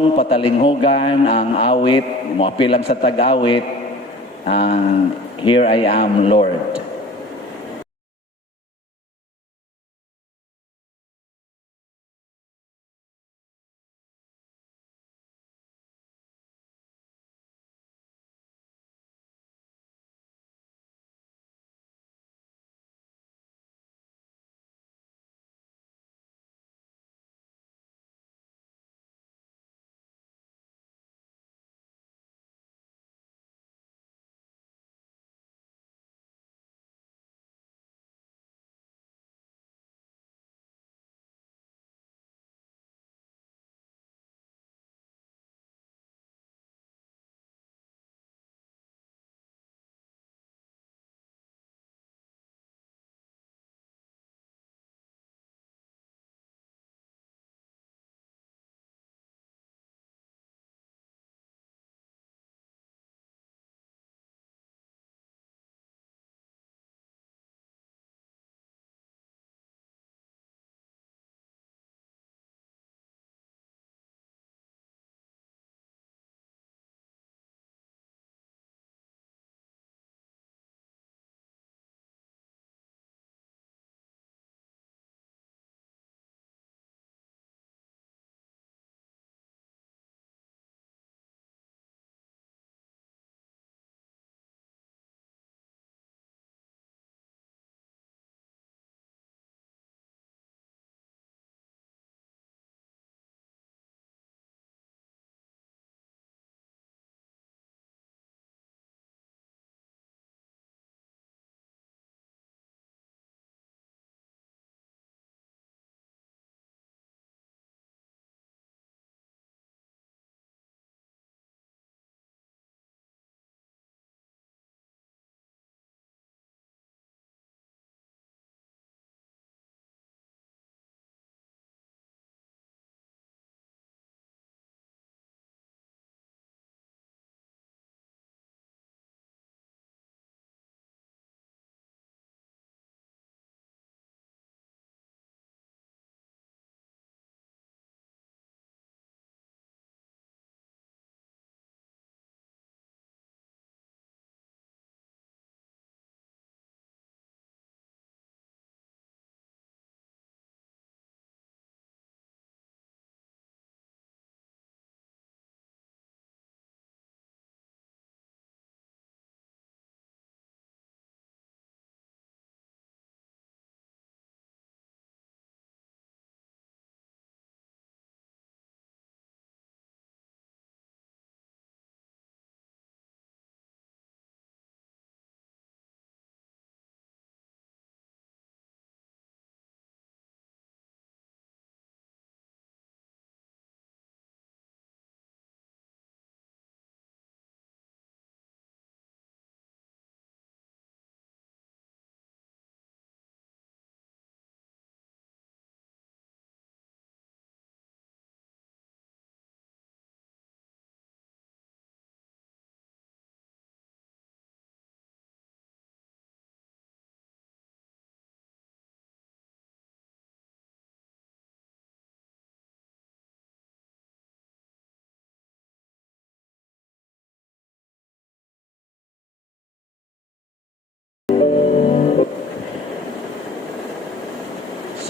atong patalinghugan ang awit, moapil lang sa tag-awit, ang Here I Am, Lord.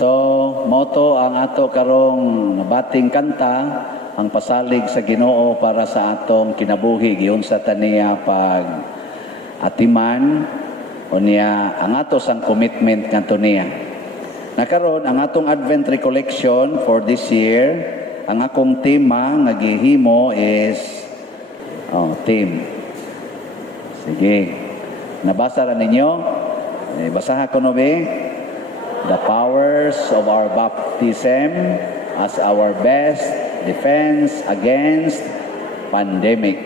So, moto ang ato karong bating kanta, ang pasalig sa Ginoo para sa atong kinabuhi giun sa taniya pag atiman o niya ang ato sang commitment ngadto niya. Nakaron ang atong Advent recollection for this year, ang akong tema nga gihimo is theme. Sige. Nabasa ra ninyo? Basaha ko no be. The powers of our baptism as our best defense against pandemic.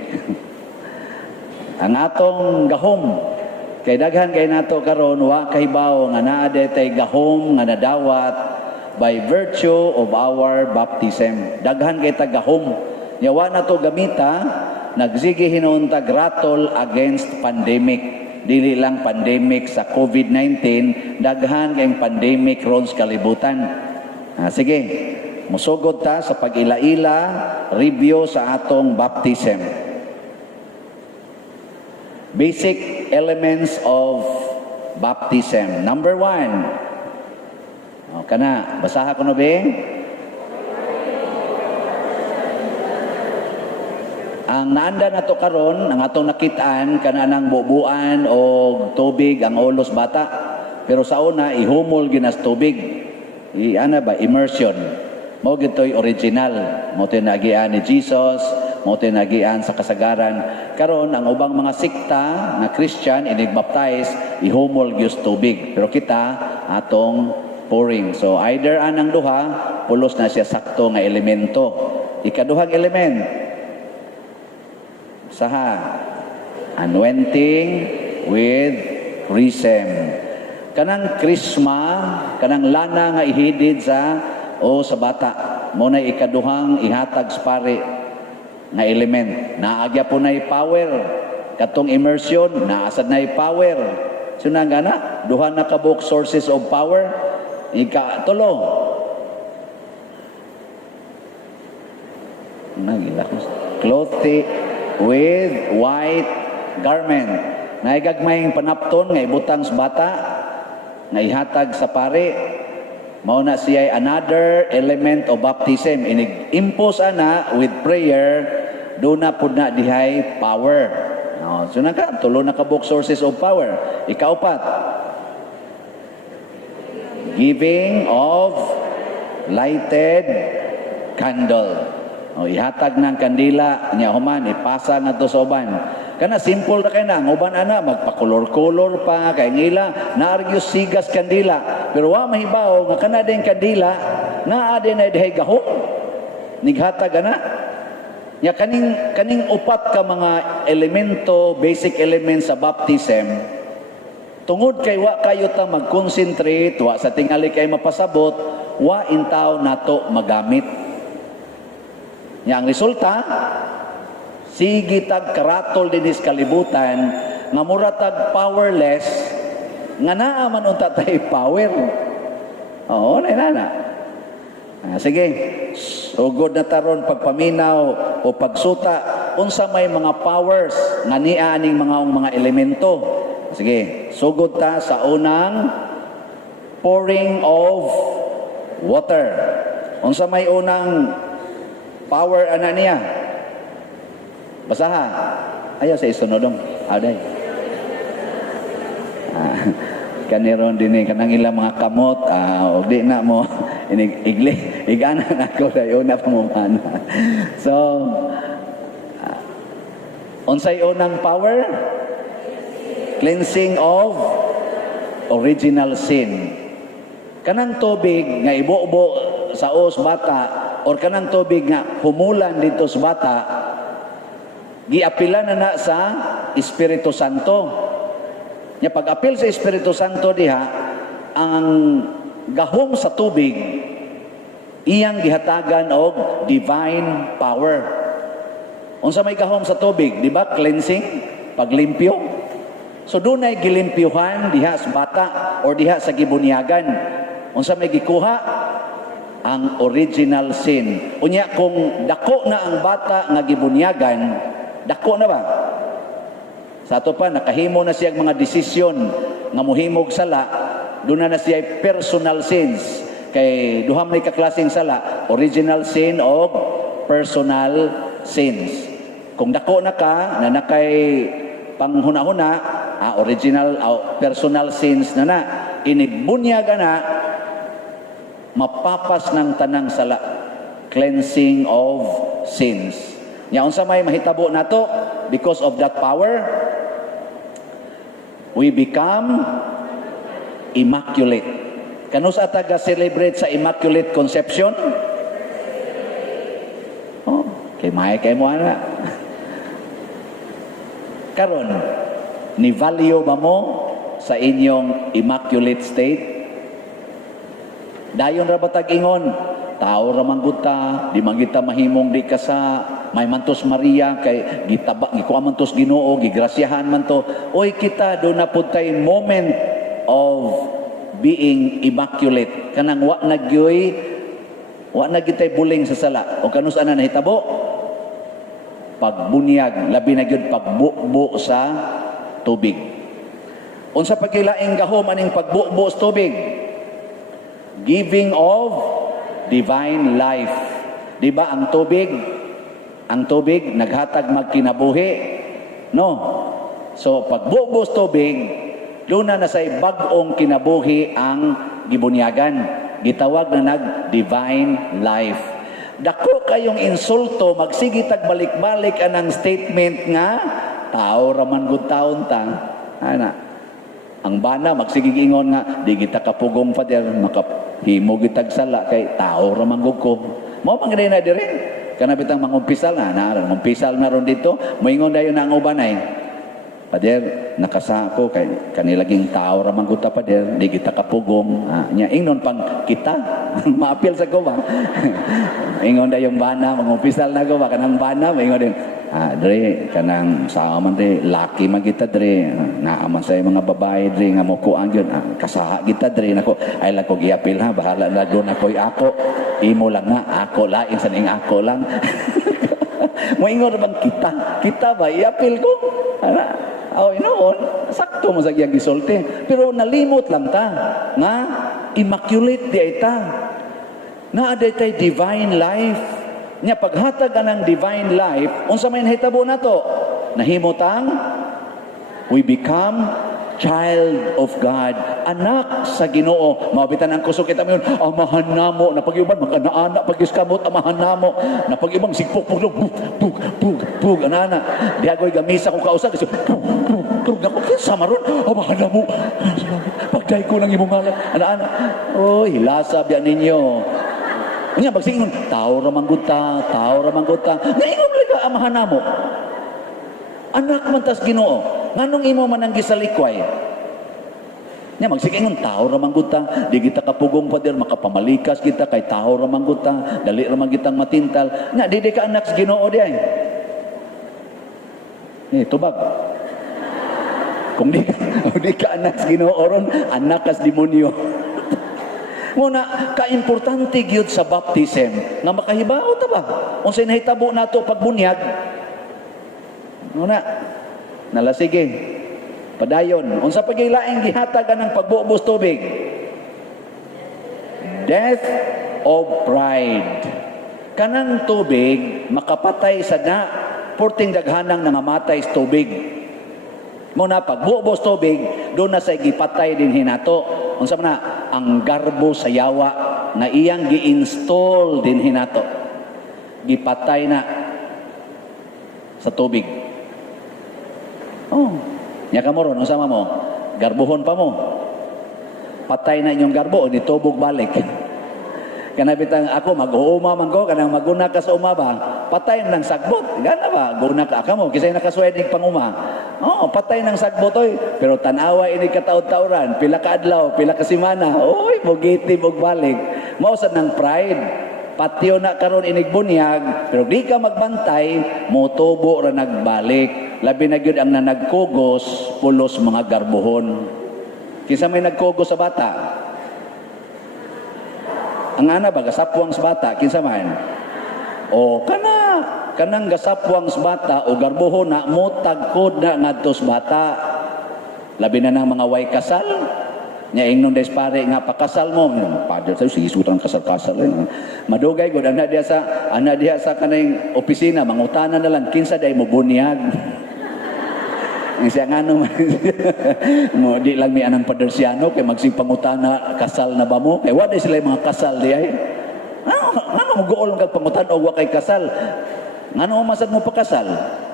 Ang atong gahom, kay daghan kay nato karon wa kahibaw nga naa tay gahom nga nadawat by virtue of our baptism. Daghan kay ta gahom. Nya wa nato gamita, nagsige hinuuntag rattle against pandemic. Dili lang pandemic sa COVID-19, daghan kayong pandemic ron sa kalibutan. Sige, musugod ta sa pag-ila-ila, review sa atong baptism. Basic elements of baptism. Number 1. O, kana, basaha ko na ba? Ang naanda na to karon, ang atong nakitaan, kananang bubuan o tubig ang ulos bata. Pero sa una, ihumol ginas tubig. Ano ba? Immersion. Mo gito'y original. Mo tinagian ni Jesus, mo tinagian sa kasagaran. Karon ang ubang mga sikta na Christian, inigbaptize, ihumol gyus tubig. Pero kita, atong pouring. So either anang duha, pulos na siya sakto nga elemento. Ikaduhang element, saha, anointing with chrism. Kanang krisma, kanang lana nga ihidid sa bata. Muna ikaduhang ihatag sa pare nga element. Naagya po na'y power. Katong immersion, naasad na'y power. So nga na, duha na kabuk sources of power. Ikatulo. Clothed with white garment. Naigagmayng panapton nga ibutang sa bata, nga ihatag sa pare. Mao na siya another element of baptism. Inig-impose ana with prayer, do na pud na dihay power. No, so naka tulo na ka book sources of power. Ikaupat, giving of lighted candle. O, ihatag ng kandila niya human, ipasa nga to sa uban. Kana simple na kayo na, ang uban ana, magpakulor-kulor pa, kay ngila, naargyo sigas kandila. Pero wa mahibaw, nga kana din kandila, naade na dihay gahom. Nighatag ana. Nya kaning upat ka mga elemento, basic elements sa baptism, tungod kay wa kayo ta mag-concentrate, wa sa tingali kay mapasabot, wa intaw nato magamit. Nya ang resulta, sige tag karatol dinis kalibutan, nga muratag powerless, nga naaman unta tay power. Oo, na. Sige, sugod na taron pagpaminaw o pagsuta, unsa may mga powers nga niya aning mga elemento. Sige, sugod ta sa unang pouring of water. Unsa may unang power ana niya? Basaha. Ayaw sa isunodong. Aday. Kaniron din kanang ilang mga kamot. O di na mo. Igana na ko dayo na pamumana. So, unsay unang power? Cleansing of original sin. Kanang tubig nga ibo-ubo sa os bata or kanang tubig nga humulan dito sa bata, giapilan na sa Espiritu Santo. Nya pag-apil sa Espiritu Santo diha, ang gahom sa tubig iyang gihatagan og divine power. Unsa may gahom sa tubig, di ba? Cleansing, paglimpyo. So dunay gilimpyuhan diha sa bata or diha sa gibunyagan. Unsa may gikuha? Ang original sin. Unya kung dako na ang bata nga gibunyagan, dako na ba? Sa ato pa, nakahimo na siya mga desisyon nga muhimog sala, doon na siya personal sins. Kay duham ni kaklaseng sala, original sin o personal sins. Kung dako na ka, na nakay panghuna-huna, original, personal sins na inibunyaga na, mapapas ng tanang sala. Cleansing of sins. Nya unsa may mahitabo nato because of that power, we become immaculate. Kanus ataga celebrate sa Immaculate Conception? Oh, kay mo ana. Karon, ni value ba mo sa inyong immaculate state? Dayon ra batag ingon, tao ra man gud ta, di man kita mahimong di ka sa may mantos Maria kay gikuha man tos Ginoo, gigrasyahan man to. Oy kita do na pud tay moment of being immaculate. Kanang wa nagyoy Wa na gitay buling sa sala. O kanus ana nahitabo? Pagbunyag, labi na gyud pagbubo sa tubig. Unsa pagkilaing gahom aning pagbubo sa tubig? Giving of divine life. Di ba ang tubig naghatag magkinabuhi? No. So pagbubo sa tubig, luna na say bag-ong kinabuhi ang gibunyagan. Gitawag na divine life. Dako kayong insulto, magsige tag balik-balik anang statement nga tao raman gud taon ta. Ana. Ang bana magsige ingon nga di kita kapugong pader makahimo gitag sala kay tao raman gud ko. Mao pangday na dire. Kana bitang mangumpisal na mangumpisal na ron dito, moingon dayon ang ubanay. Pader, nakasako kay kanilaging tao raman gud ta pader, di kita kapugong. Nya ingnon pang kita, maapil sa ko ba? Ingon dayon bana, mangumpisal na ko ba kanang bana, ingon din. Dre kanang sa man dre laki man kita dre naaman sa mga babae dre nga mo kuan gyud kasaha kita dre nako ay la ko giapil ha bahala na do na koy ako imo lang nga ako lain sa ning ako lang mo ingon bang kita ba iapil ko ana inoon sakto mo sa giyang gisulti pero nalimot lang ta nga immaculate di ta na aday tay divine life. Nya paghatag anang divine life, unsa may nahitabo nato? Nahimutang we become child of God, anak sa Ginoo. Mabitan ang kusog kita mayon, amahan namo, napag-iuban magana-ana pag-iskamot amahan namo, napag-ibang sigpok pug anana. Diagoy gamisa ko kausa kasi pug nako kinsa maron, amahan namo. Pagday ko lang imong ngalan, ana-ana. Oy, hilasa biya ninyo. Nya magsingon, tao raman gud ta. Ngayon ka amahan namo. Anak man tas Ginoo. Nganong imo man ang gisalikway? Nya magsingon, tao raman gud ta. Di kita kapugong pader makapamalikas kita kay tao raman gud ta. Dali raman kitang matintal. Nya di ka anak sa Ginoo di ay. Tubag. Kung di ka anak sa Ginoo ron, anak kas demonyo. Muna, ka-importante gyud sa baptism nga makahibaw ta ba? Unsay nahitabo nato pagbunyag? Muna, nalasige. Padayon, unsa pagilaing gihatag anang pagbubos tubig? Death of pride. Kanang tubig makapatay sa porting daghanang nangamatay sa tubig. Muna pagbubos tubig, doon na sa gipatay din hinato. Unsa man na ang garbo sa yawa na iyang gi-install din hinato. Gipatay na sa tubig. Nya ka mo ron, unsa mo? Garbuhon pa mo. Patay na inyong garbo o nitubog balik. Kanabitang ako mag-uuma man ko kanang maguna ka sa uma ba? Patay nang sagbot. Gana ba? Guna ka mo kisay nakaswedig panguma. Patay nang sagbot oy. Pero tanawa ini kataud-tauran, pila ka adlaw, pila ka semana. Oy, mogiti og balik. Mao sad nang pride. Patio na karon inig bunyag, pero di ka magbantay, motubo ra nagbalik. Labi na gyud ang nanagkugos, pulos mga garbuhon. Kinsa may nagkugos sa bata? Ang ana ba gasapwang sa bata kinsa man? Kanang gasapwang sa bata o garbuho na mo tagkod na ngadto sa bata. Labi na ng mga way kasal. Nya ingnon des pare nga pakasal mo. Padre sa sisutang kasal-kasal. Madugay gud ana diha sa kanang opisina mangutana na lang kinsa day mo bunyag. Siya nga mo di lang mi anang padersiano kay magsipangutana kasal na ba mo kay wa sila mga kasal di ay mo gool kag pangutan og wa kay kasal ngano masad mo pakasal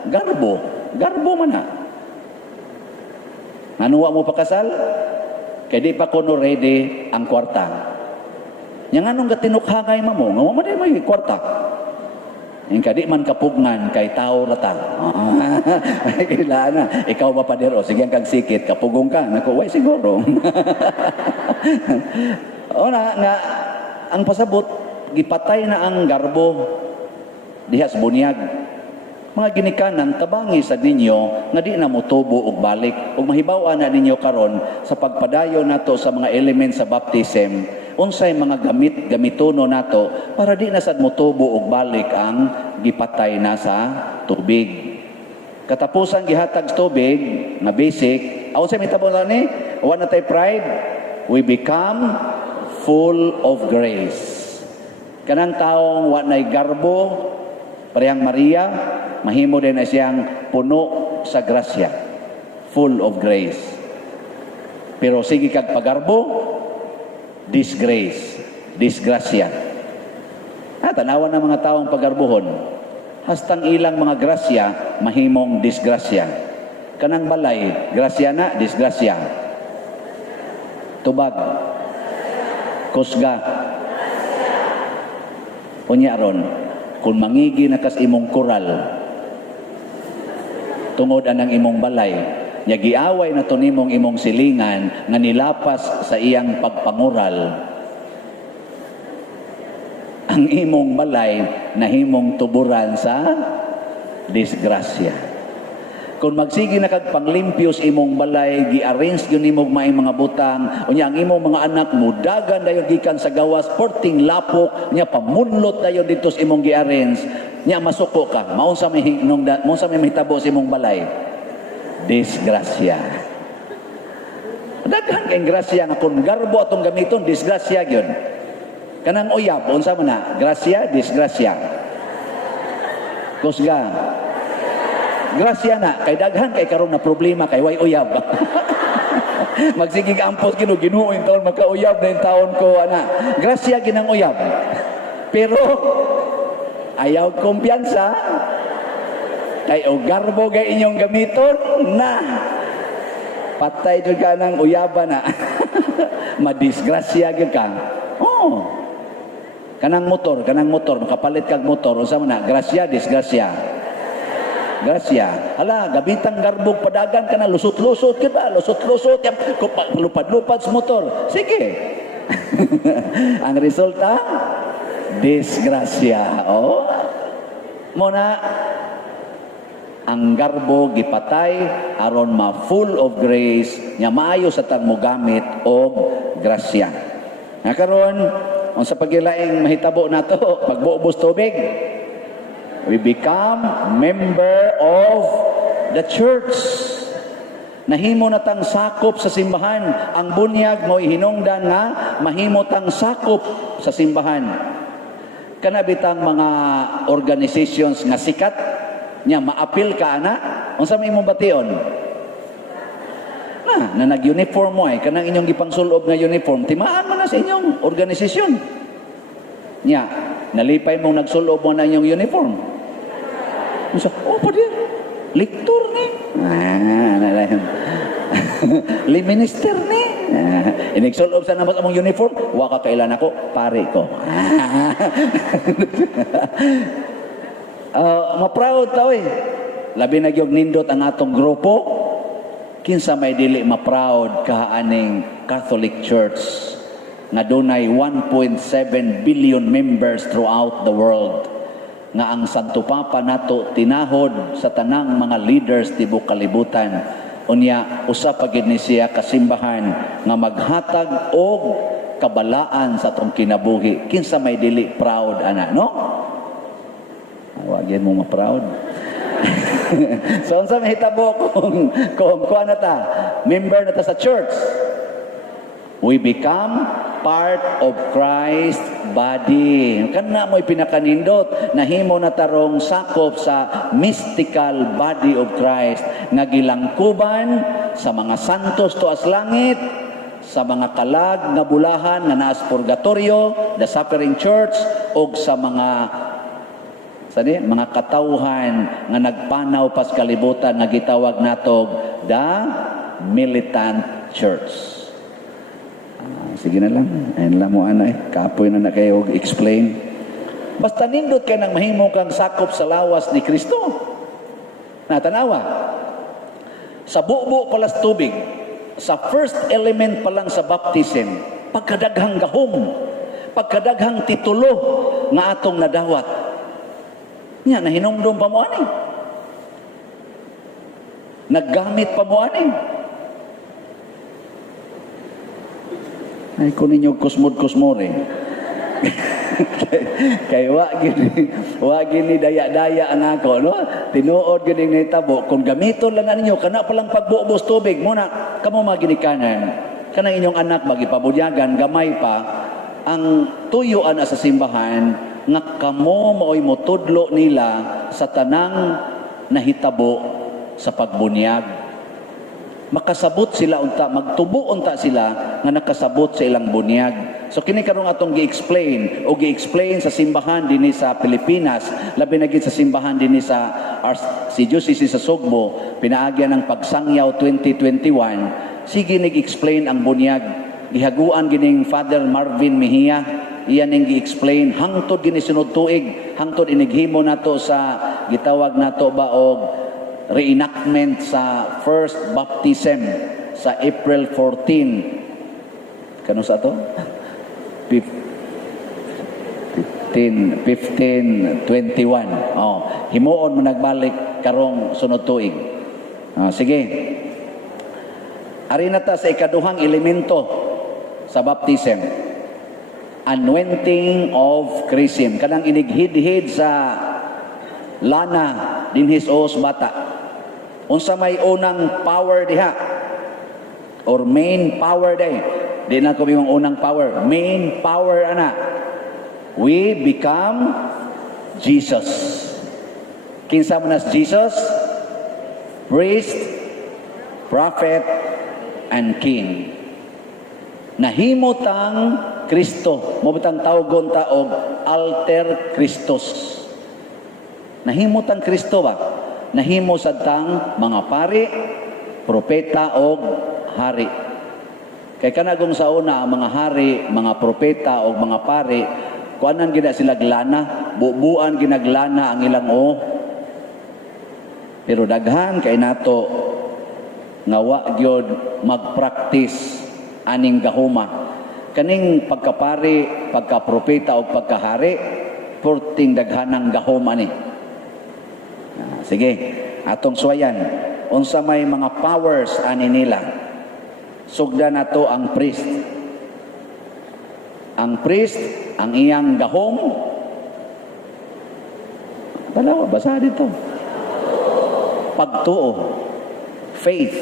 garbo man na ngano wa mo pakasal kay di pa kuno ready ang kwarta nya nganong gatinukhangay mo nga mo di may kwarta. Yung kadi man kapugnan kay tao rata. Kailangan na. Ikaw ba padero? Sige kang sikit. Kapugong ka. Naku, way siguro. Nga, ang pasabot, gipatay na ang garbo dihas bunyag. Mga ginikanan, tabangi sa ninyo, nga di na motubo og balik. Og mahibaw na ninyo karon sa pagpadayon nato sa mga elements sa baptism, unsay mga gamitono nato para di na sad motubo og balik ang gipatay na sa tubig. Katapusan gihatag sa tubig nga basic, unsay mitabo na ni? Wa na tay pride, we become full of grace. Kanang taong wa nay garbo, parehang Maria, mahimo din na siyang puno sa grasya, full of grace. Pero sige kag pagarbo, disgrace, disgrasya. Tanawan ng mga taong pagarbuhon, hastang ilang mga grasya, mahimong disgrasya. Kanang balay, grasya na, disgrasya. Tubag, kusga. Unya ron, kung mangigi na kas imong kural, tungod anang imong balay, nya giaway na to nimong imong silingan nga nilapas sa iyang pagpangural, ang imong balay nahimong tuburan sa disgrasya. Kung magsigi na kag panglimpyos imong balay, gi-arrange yun imong may mga butang, unya ang imong mga anak mudagan dayon gikan sa gawas, porting lapok, nya pamunlot dayon dito sa imong gi-arrange, nya masuko ka, maunsa may mahitabo sa imong balay? Disgrasya. Daghan kay grasya nga kung garbo atong gamiton, disgrasya gyud. Kanang uyab, unsa man na? Grasya, disgrasya. Kusga. Grasya na, kay daghan kay karon na problema kay way uyab. Magsigig ampos Ginoo in taon magkauyab na yung taon ko ana. Grasya ginang uyab. Pero ayaw kumpiyansa. Kay o garbo kay inyong gamiton na patay jud ka ng uyaba na. Madisgrasya gyud ka. Oh. Kanang motor, makapalit kag motor, unsa man na? Grasya, disgrasya. Grasya. Hala, gabitang garbog padagan ka na, lusot-lusot kita, lusot-lusot, lupad-lupad sa motor. Sige. Ang resulta, disgrasya. Oh. Muna, ang garbo gipatay aron ma-full of grace, nya maayo sa tang mogamit og grasya. Nga karon, unsa pagilaing mahitabo nato pagbuobos tubig? We become member of the church. Nahimo na tang sakop sa simbahan. Ang bunyag mo hinungdan nga mahimo tang sakop sa simbahan. Kanabitang mga organizations nga sikat nya maapil ka ana, unsa may imong bation? Na nag-uniform mo kanang inyong gipangsulob nga uniform, timaan mo na sa inyong organisasyon. Nya, nalipay mong nagsulob mo na inyong uniform. Pa din. Liktor ni. Liminister ni. Inigsulob sa naman among uniform, waka kailan ako, pare ko. Ma-proud tao Labi na gyud nindot ang atong grupo. Kinsa may dili ma-proud kaaning Catholic Church nga dunay 1.7 billion members throughout the world, nga ang Santo Papa nato tinahod sa tanang mga leaders tibok kalibutan. Unya usa pa gid ni siya kasimbahan nga maghatag og kabalaan sa atong kinabuhi. Kinsa may dili proud ana, no? Wa gyud mo ma-proud. So unsa mahitabo kung kuan na ta, member na ta sa church? We become part of Christ's body. Kana mo'y pinakanindot, nahimo na tarong sakop sa mystical body of Christ nga gilangkuban sa mga santos tuas langit, sa mga kalag nga bulahan nga naas purgatorio, the suffering church, o sa mga katawhan nga nagpanaw pas kalibutan nga gitawag natog the militant church. Sige na lang. Ayun lang mo ana kapoy na kayo explain. Basta nindot kay nang mahimo kang sakop sa lawas ni Kristo. Natanawa. Sa bubo palas tubig, sa first element pa lang sa baptism, pagkadaghang gahom, pagkadaghang titulo nga atong nadawat. Nya nahinumdum pa mo ani. Naggamit pa mo ani. Ay ko ninyo kusmod-kusmore. Kay wa gini daya-daya ang ako, no? Tinuod gini nitabo kung gamiton lang ninyo kana palang pagbuubos tubig muna kamo maginikanan. Kanang inyong anak magipabunyagan gamay pa ang tuyuan sa simbahan nga kamo maoy motudlo nila sa tanang nahitabo sa pagbunyag. Makasabot sila unta, magtubo unta sila nga nakasabot sa ilang bunyag. So kini karong atong gi-explain o gi-explain sa simbahan dinhi sa Pilipinas, labi na gid sa simbahan dinhi sa Archdiocese sa Sugbo, pinaagyan ng Pagsangyaw 2021. Sige nag-explain ang bunyag. Gihaguan gining Father Marvin Mejia, iyan ning gi-explain hangtod gini sunod tuig, hangtod inighimo nato sa gitawag nato ba og reenactment sa first baptism sa April 14. Kano sa to? 1521. Oh, himuon mo nagbalik karong sunod tuig. Sige. Ari na ta sa ikaduhang elemento sa baptism. Anointing of chrism. Kanang inighid-hid sa lana dinhis os bata. Unsa may unang power diha or main power day. Di na ko yung unang power. Main power ana. We become Jesus. Kinsa man as Jesus? Priest, prophet, and king. Nahimutang Kristo. Mabutang tawgon ta og alter Christos. Nahimutang Kristo ba? Nahimo sadtang mga pari, propeta o hari. Kay kanagong sa una ang mga hari, mga propeta o mga pari, kuanan gina sila glana, bubuan ginaglana ang ilang Pero daghan kay nato nga wa gyud magpractice aning gahuma. Kaning pagkapari, pagkapropeta o pagkahari, purting daghanang gahuma ni. Sige, atong suwayan. Unsa may mga powers ani nila. Sugda nato ang priest. Ang priest, ang iyang gahom. Dalawa, basa dito. Pagtuo. Faith.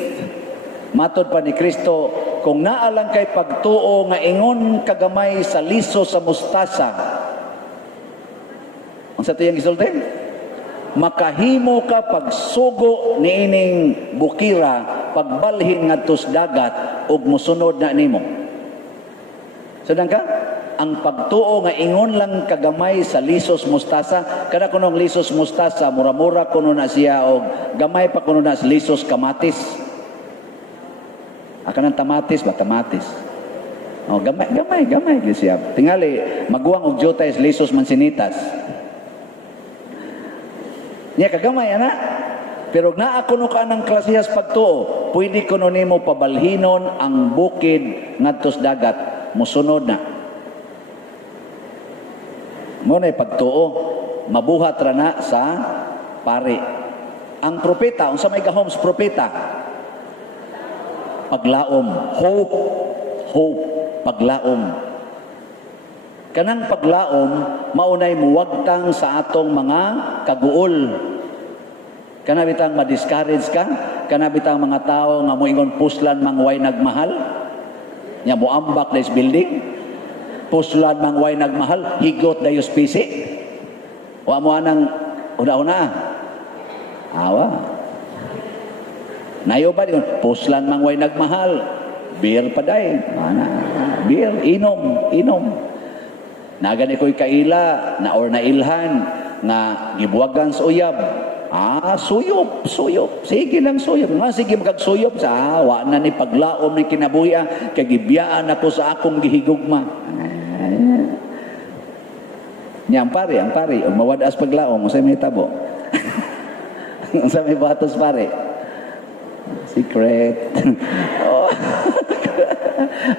Matod pa ni Kristo, kung naalang kay pagtuo nga ingon kagamay sa liso sa mustasa. Ang sa tiyang isulti? Makahimo ka pagsugo niining bukira, pagbalhin ngadto sa dagat ug mosunod na nimo. Sudan ka? Ang pagtuo nga ingon lang kagamay sa lisos mustasa, kada kunong lisos mustasa mura-mura kuno na siya og gamay pa kuno na sa lisos kamatis. Akanang tamatis ba tamatis? Oh, gamay siya. Tingali maguwang og jutay sa lisos mansinitas. Niya kagamay ana. Pero naa kuno ka ng klasihas pagtuo, pwede kuno nimo pabalhinon ang bukid ngadto sa dagat, mosunod na. Mo na pagtuo, mabuhat ra na sa pari. Ang propeta, unsa may gahom sa propeta? Paglaom, hope, paglaom. Kanang paglaom, maunay muwagtang sa atong mga kaguol. Kanabitang ma-discourage ka, kanabitang mga tao nga moingon puslan mangway nagmahal, nya moambak na is building, puslan mangway nagmahal, higot na yung spisi. Wa mo anang una-una. Awa. Nayo ba yun? Puslan mangway nagmahal, beer pa day. Beer, inom. Nagani ko'y kaila, na or nailhan, nga gibuwagan sa uyab. Suyop. Sige lang suyop. Sige magkagsuyop sa wa na ni paglaom ni kinabuhi kagibiyaan ako sa akong gihigugma. Nya ang pare, ug mawadas paglaom unsay may tabo. Unsay may batos pare. Secret.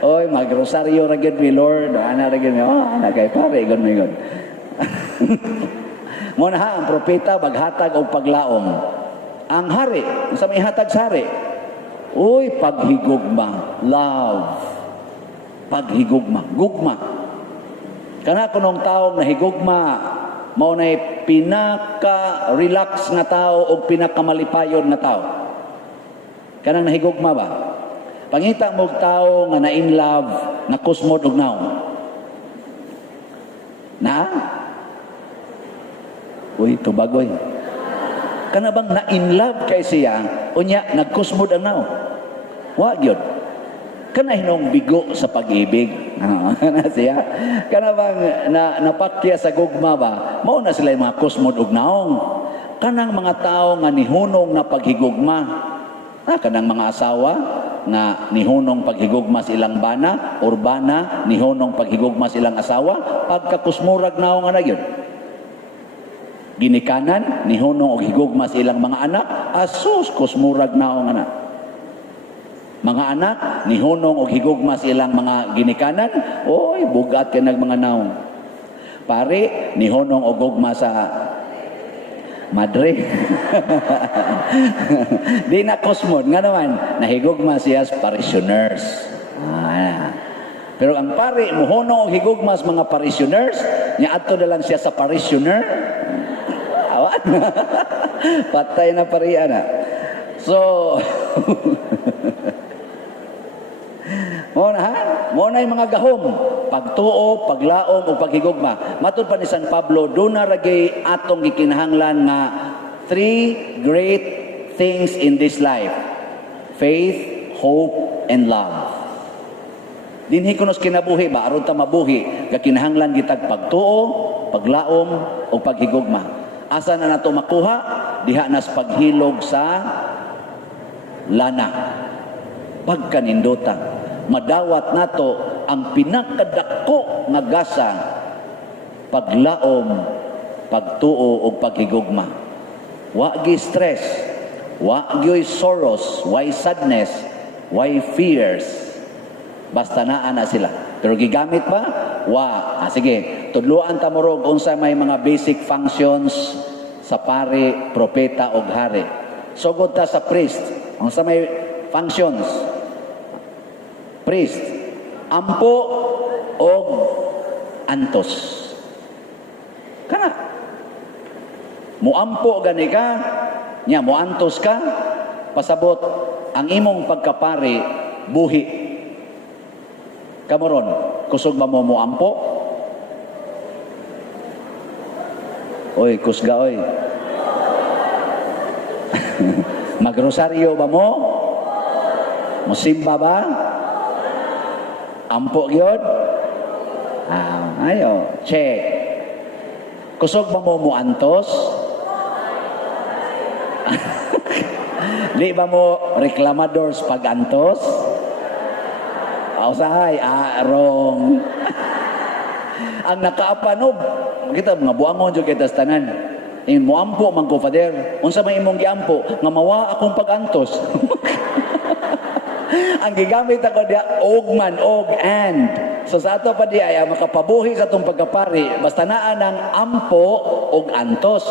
Oy, magrosaryo ra gid mi Lord, ana ra gid mi. Ana kay pare gon mi gon. Muna ang propeta maghatag og paglaom. Ang hari, sa may hatag sa hari, uy, paghigugma, love. paghigugma. Gugma. Kana kunong taong nahigugma, mao nay pinaka-relax nga tao o pinakamalipayon nga tao. Kanang nahigugma ba? Pangita mo tao nga na-in love, na kusmod og naong. Na? Uy, tubagoy. Kana bang na-in love kay siya, unya, nagkusmod ang naong. Wa gyud. Kana hinong bigo sa pag-ibig. Kana siya. Kana bang napakya sa gugma ba? Mao na sila yung mga kusmod og naong. Kanang mga tao nga nihunong na paghigugma. Kanang mga asawa nga nihunong paghigugma sa ilang bana, urbana, nihunong paghigugma sa ilang asawa, pagkakusmurag naong ana gyud. Ginikanan, nihunong og higugma sa ilang mga anak, asus kusmurag naong ana. Mga anak, nihunong og higugma sa ilang mga ginikanan, oy, bugat ka ng mga naong. Pare, nihunong og gugma sa madre. Di na kusmod. Nga naman, nahigugma siya sa parishioners. Pero ang pare, muhunong og higugma sa mga parishioners, niya ato na lang siya sa parishioner. Awan. Patay na pariya na. So, Muna yung mga gahom, pagtuo, paglaom, o paghigugma. Matod pa ni San Pablo, doon na ragay atong gikinahanglan nga 3 great things in this life. Faith, hope, and love. Dinhi kunos kinabuhi ba? Aron ta mabuhi, kakinahanglan gitag pagtuo, paglaom, o paghigugma. Asa na nato makuha? Diha nas paghilog sa lana. Pagkanindota. Madawat nato ang pinakadako nga gasa, paglaom, pagtuo o paghigugma. Wa gi stress, wa gi sorrows, why sadness, why fears. Basta naa na sila. Pero gigamit ba? Wa. Sige, tudluan ta mo rog unsa may mga basic functions sa pare, propeta o hari. Sugod ta sa priest. Unsa may functions? Priest, ampo o antos. Kana. Muampo gani ka, nya muantos ka, pasabot ang imong pagkapari buhi. Kamoron, kusog ba mo muampo? Oy, kusga oy. Magrosaryo ba mo? Musimba ba? Ampo gyud? Ayo, check. Kusog ba mo muantos? Di ba mo reklamadors pag-antos? Usahay, wrong. Ang nakaapanob, kita mga buangon jud kita sa tanan. Mo ampo man ko father. Unsa may imong giampo nga mawa akong pag-antos? Ang gigamit ako diya, og man, og, and. So sa ato pa diya, makapabuhi sa itong pagkapari, basta naa ng ampo, og antos.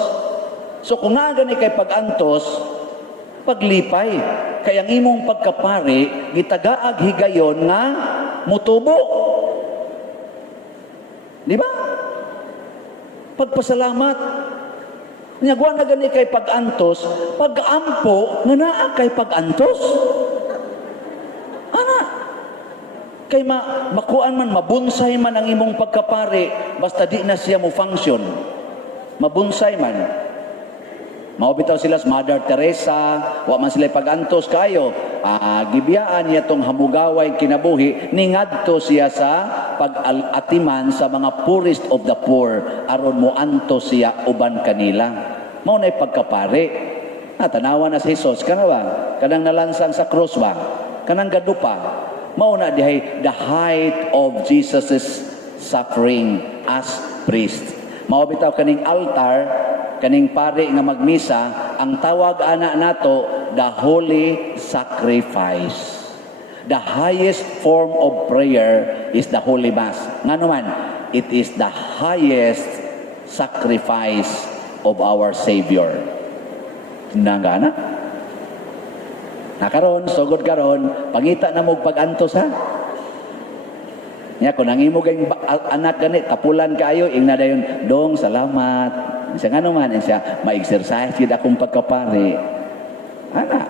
So kung nga gani kay pag-antos, paglipay. Kaya ang imong pagkapari, gitagaag higayon nga mutubo. Di ba? Pagpasalamat. Nyagwa na gani kay pag-antos, pag-ampo, nga naa kay pag-antos. Kay makuan man, mabunsay man ang imong pagkapari, basta di na siya mo function. Mabunsay man. Maubitaw sila sa Mother Teresa, wa man sila pag-antos kayo. Gibiyaan niya tong hamugaway kinabuhi, ningadto siya sa pag-atiman sa mga poorest of the poor, aron mo antos siya uban kanila. Mao na'y pagkapari. Tanawa na si Jesus, kana ba? Kanang nalansang sa cross ba? Kanang gadupa. Mao na dihay the height of Jesus' suffering as priest. Mao bitaw kaning altar, kaning pare nga magmisa, ang tawag ana nato the holy sacrifice. The highest form of prayer is the Holy Mass. Ngano man, it is the highest sacrifice of our Savior. Nangana? Nakaron, sugod karon, pangita na mo pag-antos ha. Nya kung nangimo kay anak gani tapulan kayo ing na dayon dong salamat. Siya nga naman siya ma-exercise gid akong pagkapari. Ana.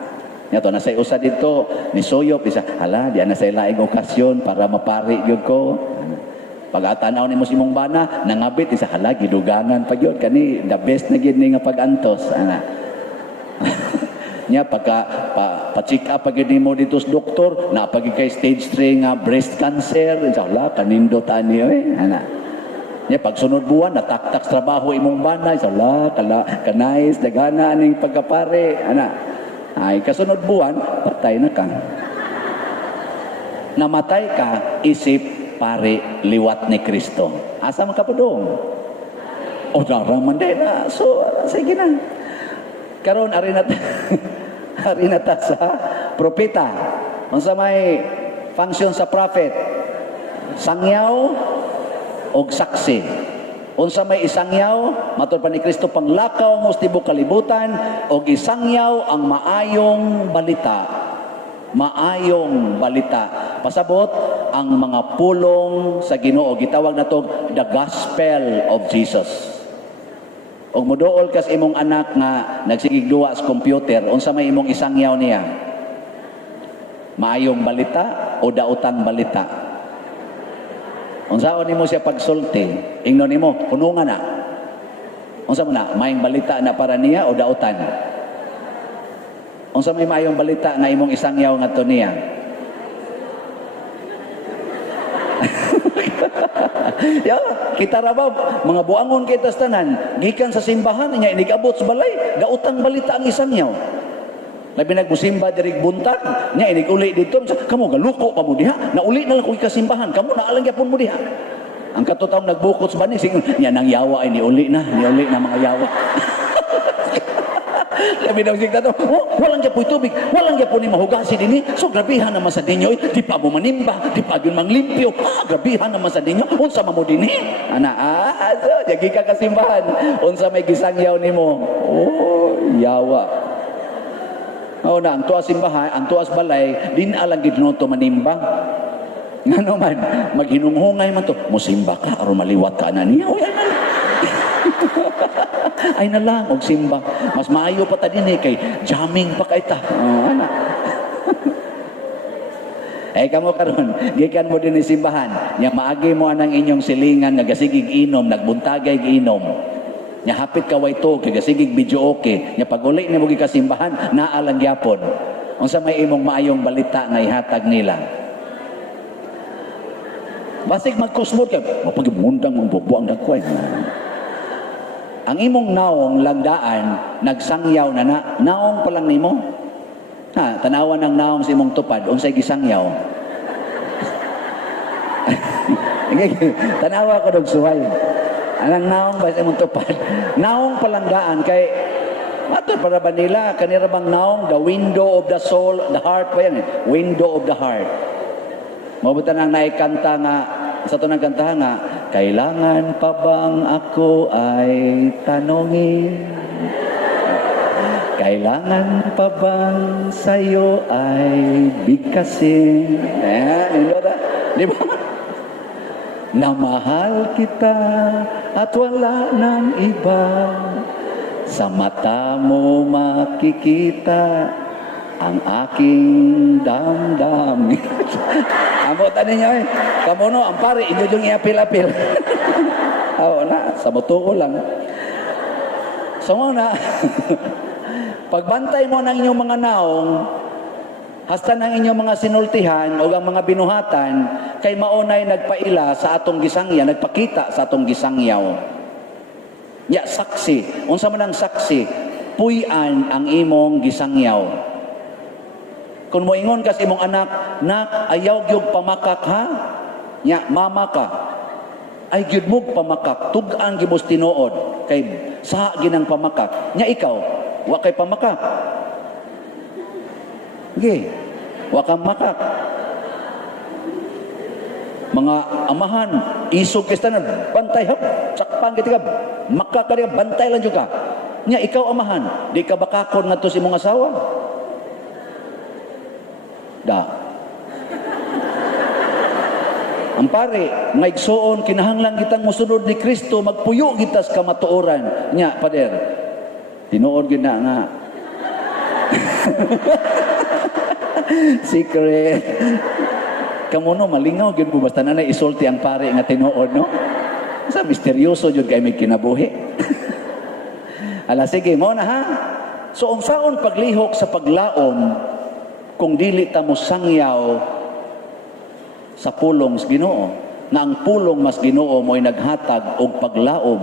Nya to na say usa dito ni suyop isa hala di ana say laing okasyon para mapari gyud ko. Pag-atanaw nimo si imong bana nangabit isa hala gidugangan pa gyud kani the best na gyud ni nga pag-antos ana. Nya pa-check up pag mo dito sa doktor na pag kay stage 3 nga breast cancer inshallah kanindot ani ana. Nya pagsunod buwan nataktak sa trabaho imong bana inshallah kanais dagana aning pagkapare ana. Ay kasunod buwan patay na ka. Namatay ka isip pare liwat ni Kristo. Asa man ka padung? O daraman din na. So sige na. Karon ari na ta sa propeta. Unsa may function sa prophet? Sangyaw o saksi. Unsa may isangyaw matud pa ni Kristo panglakaw mo sa tibuok kalibutan o isangyaw ang maayong balita. Maayong balita. Pasabot ang mga pulong sa Ginoo gitawag nato the gospel of Jesus. Og moduol kas imong anak nga nagsigigduwa sa computer, unsa may imong isangyaw niya? Maayong balita o daotang balita? Unsaon nimo siya pagsulti? Ingnon nimo, punungan na. Unsa man na? Maayong balita na para niya o daotan? Unsa may maayong balita nga imong isangyaw ngadto niya? Ya, kita ra ba mga buangon kay tas tanan gikan sa simbahan nya inigabot sa balay daotang balita ang isangyaw. Labi nagmusimba diri buntag nya iniguli dito kamo galuko pa mo diha nauli na lang ko kasimbahan kamo naalang gyapon mo diha. Ang katutaw nagbukot sa banig singon nya nang yawa ay niuli na mga yawa. Labi daw sigta to, walang gyapon tubig, walang gyapon ni mahugasi dinhi. So grabihan naman sa dinyo, di pa mo manimba, di pa gyud manglimpyo. Grabihan naman sa dinyo. Unsa man mo dinhi? Ana, so jagi ka kasimbahan. Unsa may gisangyaw nimo? Oh, yawa. Oh na ang tuas simbahan, ang tuas balay, din alang gid no to manimba. Ngano man maghinunghungay man to, mosimba ka aron maliwat ka na niya. Oy, ay na lang og simba mas maayo pa ta dinhi kay jamming pa kay ta ana. Ay kamo karon gikan mo dinhi simbahan nya maagi mo anang inyong silingan nagasigig inom nagbuntagay giinom nya hapit ka way to kay gasigig video okay nya paguli nimo gi kasimbahan naa lang gyapon unsa may imong maayong balita nga ihatag nila. Basig magkusmot ka mapagimundang mong bubuang dakway. Ang imong naong langdaan, nagsangyaw na naong pa lang nimo. Ha, tanawan ng naong sa imong tupad, unsay gisangyaw. Tanawa ko dog suway. Anang naong ba sa imong tupad? Naong palangdaan kay mato para ba nila kanira bang naong the window of the soul, the heart pa yan. Window of the heart. Mabutan ang naikanta nga sa tunang kanta nga, kailangan pa bang ako ay tanongin? Kailangan pa bang sa'yo ay bigkasin? Di ba? Na mahal kita at wala nang iba. Sa mata mo makikita ang aking damdamin. Amutan ninyo eh. Kamu no, ang pare, inyo yung iapil-apil. Oo na, sa buto lang. So na, pagbantay mo ng inyong mga naong, hasta ng inyong mga sinultihan o ang mga binuhatan, kay maunay nagpaila sa atong gisangya, nagpakita sa atong gisangyaw. Ya, saksi. Unsa man ang saksi? Puy-an ang imong gisangyaw. Kung moingon ka sa imong anak, nak, ayaw gyud pamakak ha? Nya, mama ka. Ay gyud mo pamakak, tug-an gibos tinuod. Kay sa ginang pamakak. Nya ikaw, wa kay pamakak. Okay, wa kang makak. Mga amahan, isog kistanan, bantay ha, sakpan kita ka, makak ka, bantay lang juga. Nya ikaw amahan, di ka bakakon nga to si imong asawa. Da. Ang pare, nga igsoon, kinahanglan kitang musunod ni Kristo, magpuyo kita sa kamatuoran. Nya, pader, tinuod gina nga. Secret. Kamu no, malingaw, yun po, basta na isulti ang pare nga tinuod, no? Sa misteryoso, yun kayo may kinabuhi. Ala, sige, mo na ha. So, unsaon paglihok sa paglaom, kung dili ta mo sangyaw sa pulong sa Ginoo, nga ang pulong mas Ginoo mo'y naghatag og paglaom.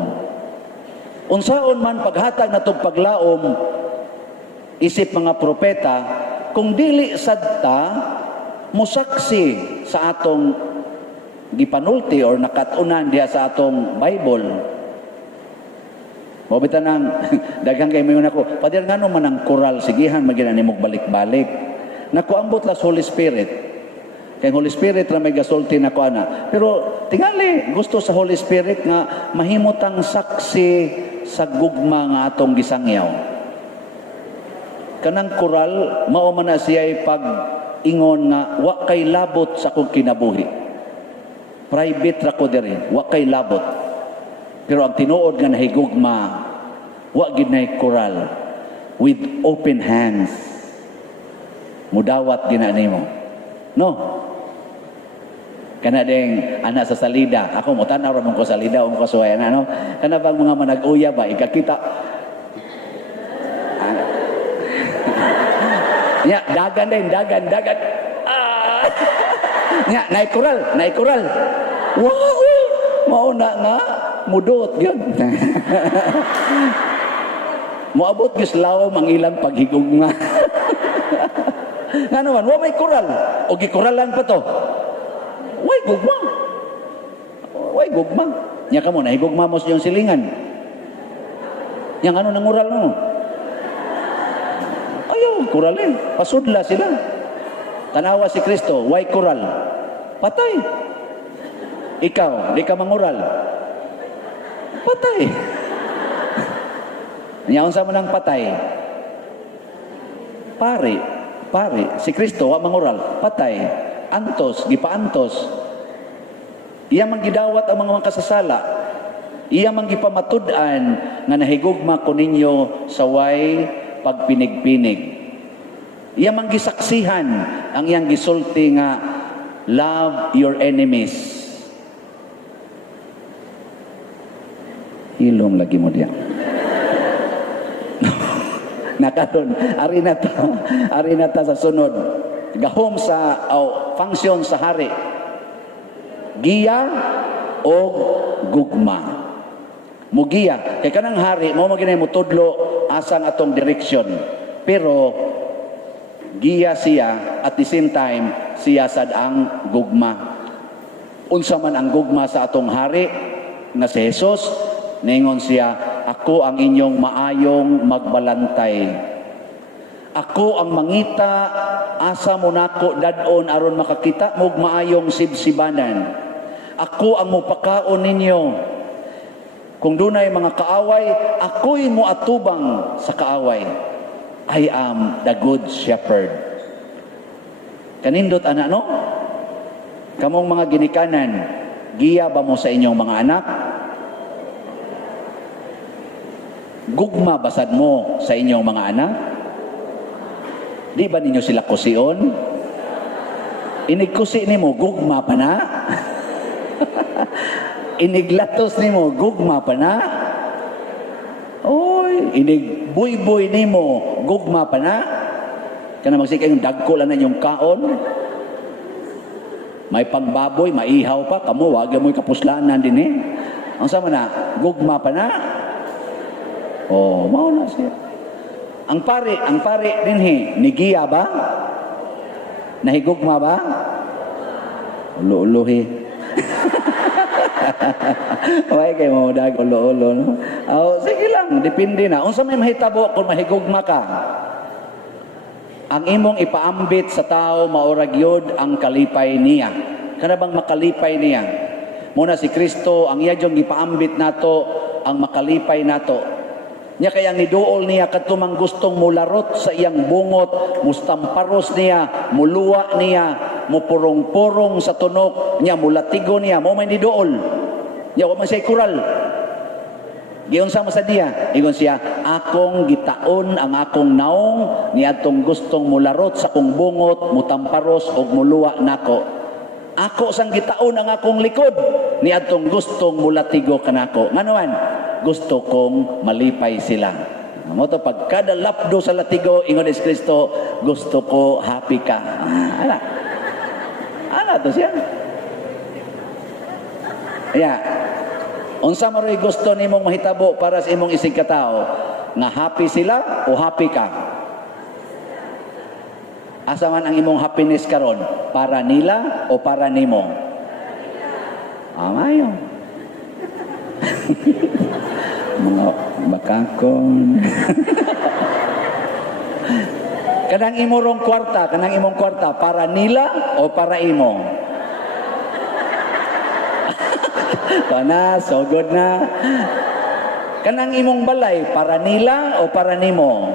Unsaon man paghatag natong paglaom, isip mga propeta, kung dili sadta musaksi sa atong gipanulti or nakatunan diya sa atong Bible. Mabita nang daghang kay mayon ako, Pader ngano man ang koral, sigihan magina nimog balik-balik. Nakuambot la sa Holy Spirit. Kay Holy Spirit ra may gasulti nako ana. Pero tingali gusto sa Holy Spirit nga mahimutang saksi sa gugma nga atong gisangyaw. Kanang koral mao man na siya'y pag-ingon nga wa kay labot sa kong kinabuhi. Private ra ko diri, wa kay labot. Pero ang tinuod nga nahigugma, wa gid nay koral, with open hands. Mudawat gina nimo. No? Kana ding anak sa salida. Ako mo tanaw ra man ko salida o mo kasuwayan ano. Kana bang mga manag-uya ba ikakita. Ya, dagan din, dagan. Ah. Ya, naik koral. Wow! Mau na nga mudot gyud. Moabot gyud lawom ang ilang paghigugma. Ngano man, wa may koral. O gikoralan pa to. Way gugma. Nya kamo na higugma mo sa iyong silingan. Yang ano nang oral mo? Ayaw, koralin. Pasudla sila. Tanawa si Kristo, way koral. Patay. Ikaw, di ka mangural. Patay. Nya unsa man ang patay? Pare, si Kristo wa mangural, patay. Antos, gipaantos. Iya man gidawat ang mga kasasala. Iya man gipamatud-an nga nahigugma ko ninyo sa way pagpinig-pinig. Iya man gisaksihan ang iyang gisulti nga love your enemies. Hilom lagi mo diyan. Nakaron, ari na ta sa sunod. Gahom sa function sa hari. Giya o gugma. Mugiya. Kay kanang hari, mo maginay mo tudlo asang atong direksyon. Pero, giya siya at the same time, siya sad ang gugma. Unsa man ang gugma sa atong hari, nga si Jesus, ningon siya, ako ang inyong maayong magbalantay. Ako ang mangita, asa mo nako dadon aron makakita mog maayong sibsibanan. Ako ang mupakaon ninyo. Kung dunay mga kaaway, ako'y mo atubang sa kaaway. I am the good shepherd. Kanindot anak no? Kamong mga ginikanan, giya ba mo sa inyong mga anak? Gugma basad mo sa inyong mga anak? Di ba ninyo sila kusion? Inigkusi ni mo, gugma pa na? Iniglatos ni mo, gugma pa na? Oy, inigbuy-buy ni mo, gugma pa na? Kana magsikay yung dagko lang na yung kaon. May pangbaboy, maihaw pa, kamo, wag mo'y kapuslanan din eh. Ang sama na, gugma pa na? Oh, mao na siya. Ang pare din nigiya ba? Nahigugma ba? Ulo-ulo Why kayo mo dag ulo-ulo no? Sige lang, depende na. Unsa may mahitabo kung mahigugma ka? Ang imong ipaambit sa tao maurag yod ang kalipay niya. Kana bang makalipay niya? Muna si Kristo ang iya jong ipaambit nato ang makalipay nato. Nya kaya niduol niya katumang gustong mularot sa iyang bungot, mustamparos niya, muluwa niya, mupurong-purong sa tunok niya, mulatigo niya, mo may niduol. Nya wa man siya kural. Giyon sa masa niya, ingon siya, akong gitaon ang akong naong niadtong gustong mularot sa kong bungot, mutamparos og muluwa nako. Ako sang gitaon ang akong likod niadtong gustong mulatigo kanako. Nganuan? Gusto kong malipay sila. Mo to pagkada lapdo sa latigo ingon ni Kristo, gusto ko happy ka. Ana to siya. Unsa maroy gusto nimong mahitabo para sa imong isig katao? Nga happy sila o happy ka? Asa man ang imong happiness karon? Para nila o para nimo? Amayo. Mga bakakon. Kanang imong kwarta, para nila o para imo? Pana, so good na. Kanang imong balay, para nila o para nimo?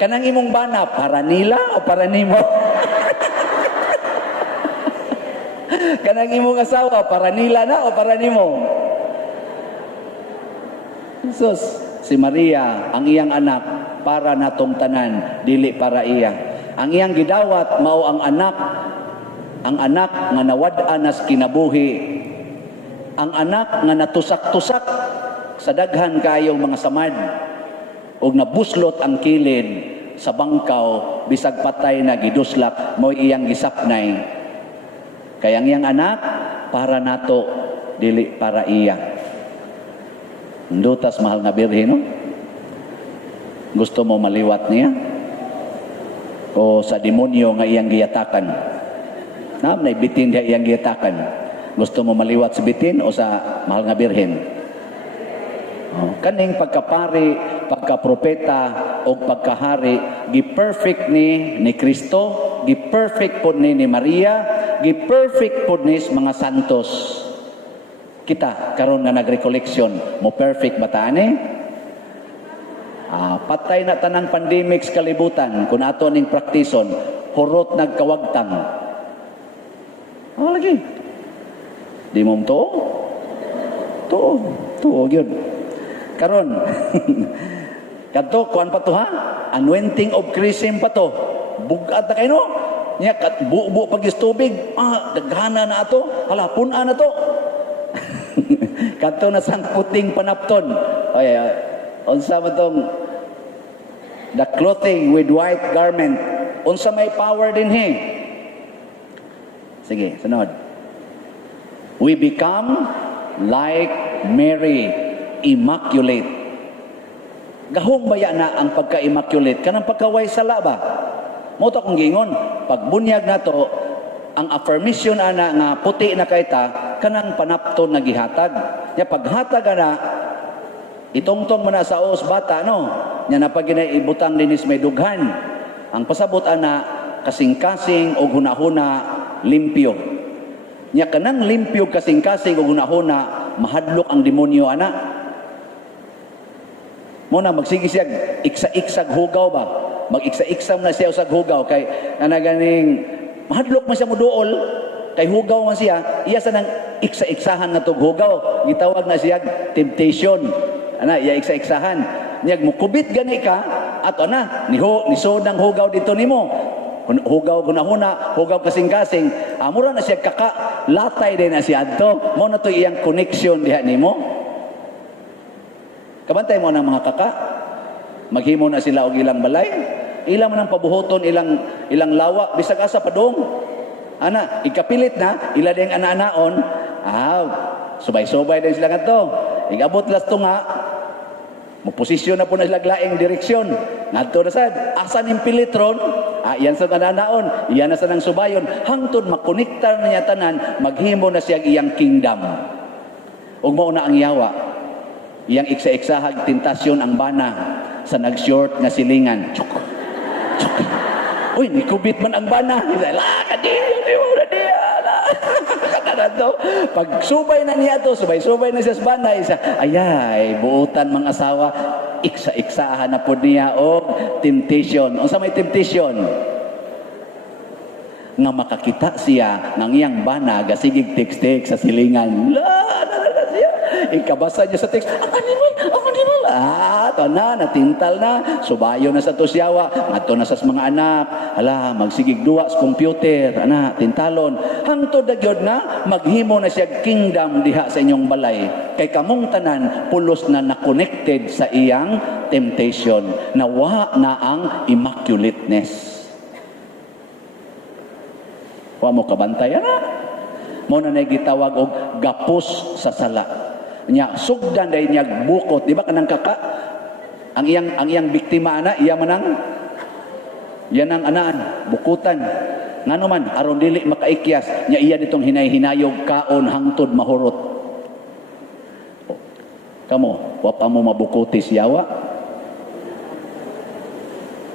Kanang imong bana, para nila o para nimo? Kanang imong asawa, para nila na o para nimo? Jesus, si Maria, ang iyang anak, para natong tanan, dili para iya. Ang iyang gidawat, mao ang anak nga nawad-an nas kinabuhi. Ang anak nga natusak-tusak sa daghan kayong mga samad ug nabuslot ang kilid sa bangkaw bisag patay na giduslak mo iyang gisapnay. Kaya ang iyang anak para nato dili para iya. Ndutas mahal nga birhen, no? Gusto mo maliwat niya? O sa demonyo nga iyang giyatakan? Nay bitin dia iyang giyatakan. Gusto mo maliwat sa bitin o sa mahal nga birhen? Kaning pagkapari, pagkapropeta o pagkahari, gi-perfect ni Kristo, gi-perfect po ni Maria, gi-perfect po ni mga santos. Kita karon nga nag-recollection, mo perfect ba taani? Patay na tanang pandemics kalibutan kung ato ning praktison, hurot nagkawagtang. Lagi. Di mo to? To, yun. Karon, kadto kuan pa to ha? Anointing of chrism pa to. Bugat na kayo no? Nya kat buo pagis tubig. Daghana na ato. Hala, puna na to. Kadto na sang puting panapton. Unsa man tong the clothing with white garment. Unsa may power din he? Sige, sunod. We become like Mary, immaculate. Gahong baya na ang pagka-immaculate, kanang pagkaway sala ba? Moto kong gingon, pagbunyag na to, ang affirmation ana nga puti na kayta, kanang panapton na gihatag. Nya paghatag na, itongtong man na sa os bata, no? Nya napaginay ibutang dinis may dughan. Ang pasabot ana, kasing-kasing o hunahuna, limpyo. Nya kanang limpyo kasing-kasing o hunahuna, mahadlok ang demonyo ana. Muna magsige siya iksa-iksag hugaw ba? Mag-iksa-iksam na siya usag hugaw kay ana ganing mahadlok man siya muduol kay hugaw man siya, iya sa nang iksa-iksahan nga tog hugaw. Gitawag na siya temptation. Ana iya iksa-iksahan. Nya mukubit gani ka ato na ni sodang hugaw dito nimo. Hugaw gunahuna, hugaw kasing-kasing. Amura na siya kaka, latay din na siya adto. Mo na to iyang connection diha nimo. Kabantay mo ng mga kaka. Maghimo na sila og ilang balay. Ilang man ang pabuhoton, ilang lawa, bisag asa padong. Ana, ikapilit na, ila ding ana-anaon. Subay-subay din sila ngadto. Igabot las tunga. Muposisyon na po na sila laing direksyon. Ngadto na sad, asan yung pilitron? Iyan sa nananaon, iyan na sa nang subayon. Hangtod makonektar na niya tanan, maghimo na siya iyang kingdom. Ug mao na ang yawa. Iyang iksa-iksahag tentasyon ang bana sa nag-short nga silingan. Chok. Uy, nikubit man ang bana. La, kadiyo, di mo na diya. Ato, pag subay na niya to, subay-subay na siya sa banay, ayay, buutan mga asawa, iksa-iksahan na po niya o temptation. O sa may temptation? Nga makakita siya ng iyang bana, gasigig text-text sa silingan. Siya. Ikabasa niya sa text, ang animal. Ito na, natintal na, subayo na sa tosyawa, ato na sa mga anak, magsigig duwa sa computer, tintalon, hangtod na gyud na, maghimo na siya kingdom diha sa inyong balay. Kay kamong tanan, pulos na na-connected sa iyang temptation, nawa na ang immaculateness. Wa mo kabantayan na. Mo na gitawag og gapos sa sala. Nya sugdan day niya bukot, di ba kanang kaka? Ang iyang biktima iya manang yan ang anaan, bukutan. Ngano man aron dili makaikyas, nya iya ditong hinay-hinayog kaon hangtod mahurot. Kamo, wa pa mo mabukuti siyawa?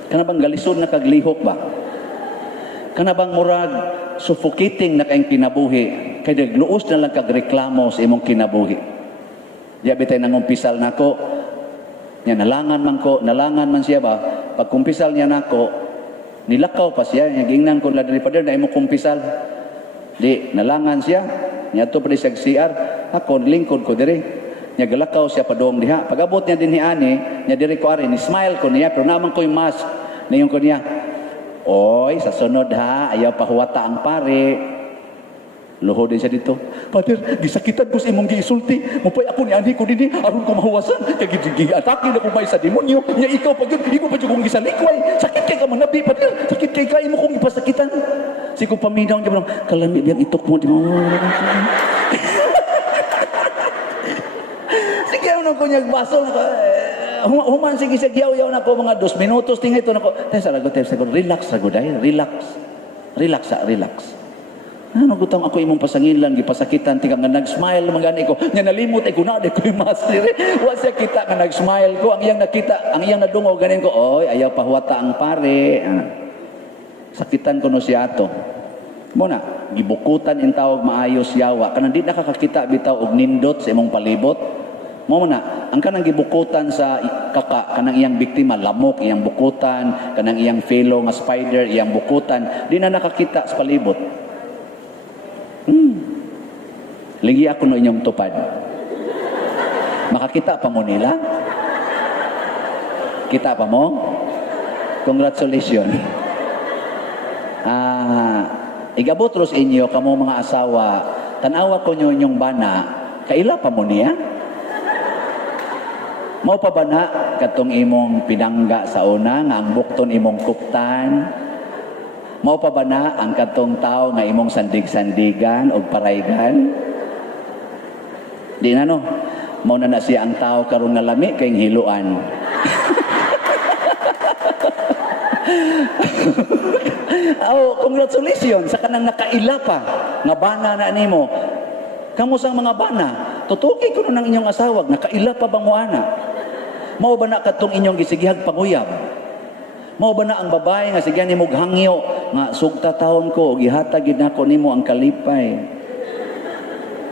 Kana bang galisod na kaglihok ba? Kana bang murag suffocating na kayong kinabuhi, kay nagluos na lang kagreklamo sa imong kinabuhi. Diya bitay nangumpisal nako, niya nalangan man siya ba, pag kumpisal niya nako, nilakaw pa siya, niya gingnan ko ladri pa na imong kumpisal. Di, nalangan siya, niya to pa di sa CR, ako, lingkod ko diri. Niya galakaw siya padong diha. Pag abot niya din hiani, niya diri ko ari, ni smile ko niya, pero naman ko yung mask. Niyon ko niya, oy, sa sunod ha, ayaw pahuwata ang pare. Luho din siya dito. Pater, gisakitan ko sa imong giisulti. Mupay ako ni ani ko din aron ko mahuwasan. Kaya gi-atake na ko may sa demonyo. Nya ikaw pa yun, ikaw pa yun kong gisalikway. Sakit kay ka manabi, Pater. Sakit kay ka, imo kong ipasakitan. Sige ko paminaw niya, kalami biyang itok mo. Di mo. Sige, ano ko niya basol. Human sige sa giyaw-yaw na ko mga 2 minutos. Tingay ito na ko. Sagot, relax, sagoday. Relax. Ano gutang ako imong pasangilan, gipasakitan, tika nga nag-smile, magani ko, nga nalimot, ay kuna, di ko yung master. Wa siya kita nga nag-smile ko, ang iyang nakita, ang iyang nadungo, ganin ko, oy, ayaw pahuwata ang pare. Sakitan ko no siya ato. Muna, gibukutan in tawag maayos yawa, kanang di nakakakita bitaw og nindot sa imong palibot. Muna, ang kanang gibukutan sa kanang iyang biktima, lamok, iyang bukutan, kanang iyang fellow nga spider, iyang bukutan, di na nakakita sa palibot. Ligi ako no inyong tupad. Makakita pa mo nila? Kita pa mo? Congratulations. Igabot ros inyo, kamo mga asawa, tanawa ko nyo inyong bana, kaila pa mo niya? Mao pa ba na katong imong pinangga sa una, nga ang bukton imong kuptan? Mao pa ba na ang katong tao nga imong sandig-sandigan o paraygan? Di na no, mao na siya ang tao karon nga lami kayong hiluan. Congratulations sa kanang nakaila pa nga bana na nimo. Kamo sang mga bana, tutuki ko ng inyong asawa, nakaila pa ba mo ana? Mao ba na katong inyong gisigihag panguyab? Mao ba na ang babae nga sigyan nimo hangyo nga sugta taon ko gihatag gid nako nimo ang kalipay.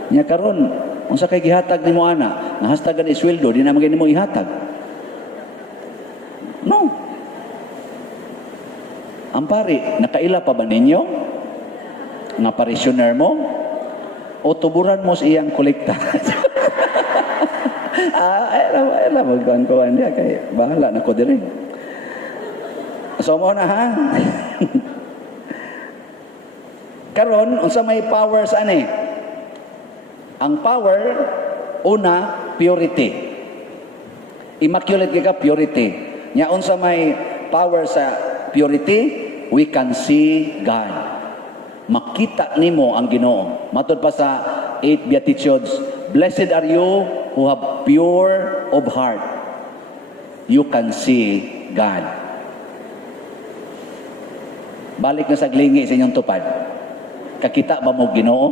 Nya karon unsa kay gihatag nimo ana? Nga hastagan isweldo di na magay nimo ihatag. No. Ang pari, nakaila pa ba ninyo? Nga parishioner mo? O tuburan mo sa iyang kolekta? Magkuhan-kuhan niya. Kaya bahala na ko din. So mo na ha? Karon, unsa may power sa ani? Ang power, una, purity. Immaculate ka, purity. Nya unsa may power sa purity, we can see God. Makita nimo ang Ginoo. Matod pa sa 8 Beatitudes, blessed are you who have pure of heart. You can see God. Balik na sa glingi sa inyong tupad. Kakita ba mo Ginoo?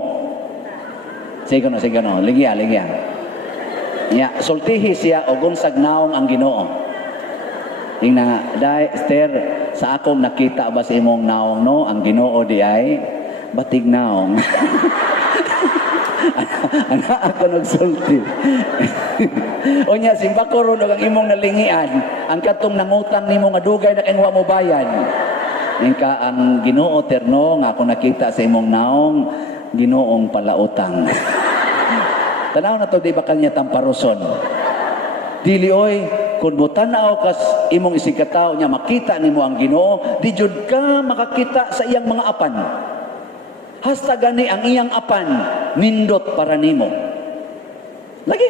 Sige no. Ligya. Sultihi siya o gunsag naong ang Ginoo. Tingnan nga, Esther, sa akong nakita ba sa imong naong no, ang Ginoo di ay batig naong. Ana ako nagsulti. Unya simba ko ron ang imong nalingian, ang katong nangutang nimo nga dugay na kay mo bayad. Ingka ang Ginoo terno nga ako nakita sa imong naong Ginoong palautang. Tanaw na to di ba kanya tamparoson. Dili oy kun butanaw kas imong isigkataw nya makita nimo ang Ginoo, di jud ka makakita sa iyang mga apan. Hasta gani ang iyang apan nindot para nimo. Lagi.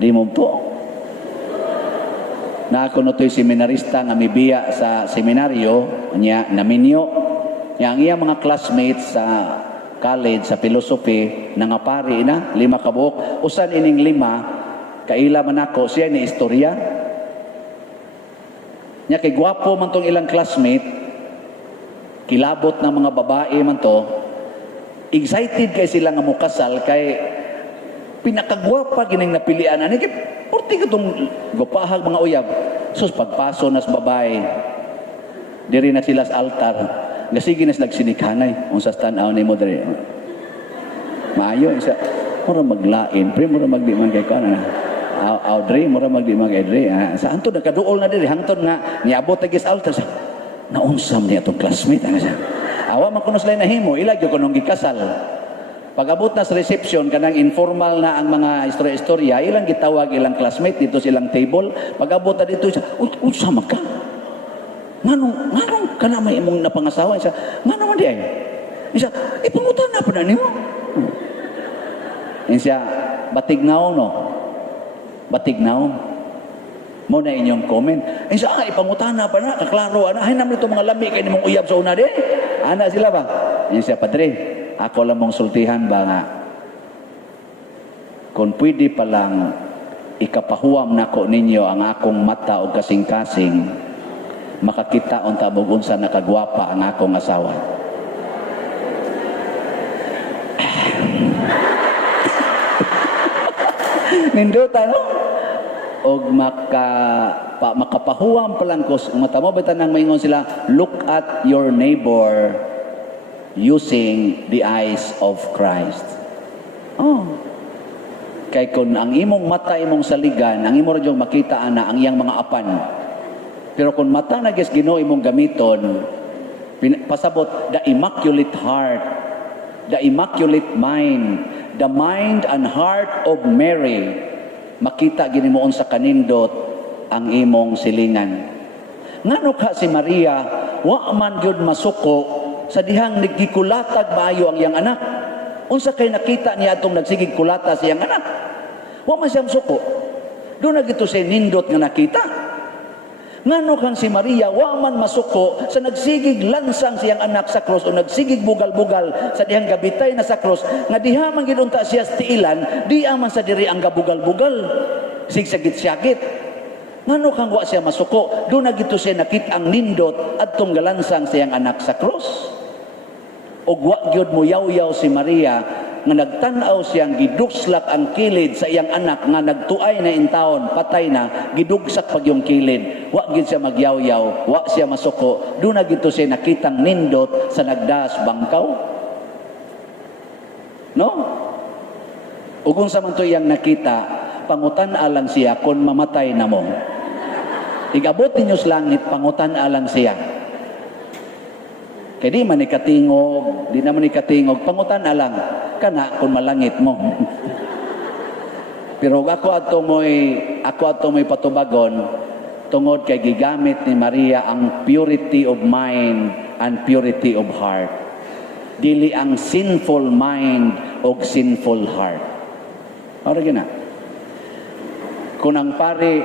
Di mo po. Na ako notoy seminarista nga mibiya sa seminaryo nya naminyo nya ang iyang mga classmates sa college sa philosophy nangapari na 5 ka buok usan ining 5 kaila man ako siya ni istorya nya kay gwapo man tong ilang classmate kilabot na mga babae man to excited kay sila nga mukasal kay pinakagwapa gining napilian ani kay porti katong gopahag mga uyab sus pagpaso nas babae diri na sila sa altar gasigi nas nagsinikhanay unsa tan-aw nimo diri maayo isa mura maglain pre mura magdi man kay kana Audrey mura magdi man kay Audrey sa anto nakaduol na diri hangtod nga niabot tagi sa altar sa naunsam niya itong classmate ano siya awa man kuno sila nahimo ilag yung kunong gikasal pag-abot na sa reception kanang informal na ang mga istorya-istorya ilang gitawag ilang classmate dito silang table pag-abot na dito siya unsa man ka nganong kana may imong napangasawa siya ngano man di ay siya ipangutan na pa na nimo siya batignaw no batignaw mo na inyong comment. Siya, ipangutana pa na, kaklaro, ana, hinam nito mga lami kayo nimong uyab sa una di. Ana sila ba? Yan siya, Padre, ako lang mong sultihan ba nga, kung pwede palang ikapahuam na ko ninyo ang akong mata o kasing-kasing, makakita unta bugunsa nakagwapa ang akong asawa. Ninduta, no? O makapahuam pa lang ko mata mo bitaw nang maingon sila look at your neighbor using the eyes of Christ. Kay kun ang imong mata imong saligan ang imo ra jud makita ana ang iyang mga apan. Pero kun mata na gis Ginoo imong gamiton pasabot the immaculate heart, the immaculate mind, the mind and heart of Mary. Makita gini mo sa kanindot ang imong silingan. Ngano ka si Maria wa man gyud masuko sa dihang nagikulatag maayo ang iyang anak. Unsa kay nakita niya atong nagsigig kulata sa iyang anak? Wa man siya suko. Do na gito say nindot nga nakita. Ngano kang si Maria wa man masuko sa nagsigig lansang siyang anak sa cross o nagsigig bugal-bugal sa dihang gabitay na sa cross nga diha man gid unta siya sa tiilan di man sa diri ang gabugal-bugal sigsagit-sagit. Ngano kang wa siya masuko do na gito siya nakita ang nindot adtong galansang siyang anak sa cross. Og wa gyud mo yaw-yaw si Maria nga nagtan-aw siyang gidukslak ang kilid sa iyang anak nga nagtuay na intawon patay na gidugsak pag yung kilid wa gid siya magyaw-yaw wa siya masuko do na gito siya nakitang nindot sa nagdaas bangkaw no ug unsa man to iyang nakita pangutan-a lang siya kon mamatay na mo igabot ninyo sa langit pangutan-a lang siya kay di man ikatingog, di naman ikatingog, pangutan alang, kana kung malangit mo. Pero ako ato mo'y patubagon, tungod kay gigamit ni Maria ang purity of mind and purity of heart. Dili ang sinful mind o sinful heart. Ano gina? Kung ang pari,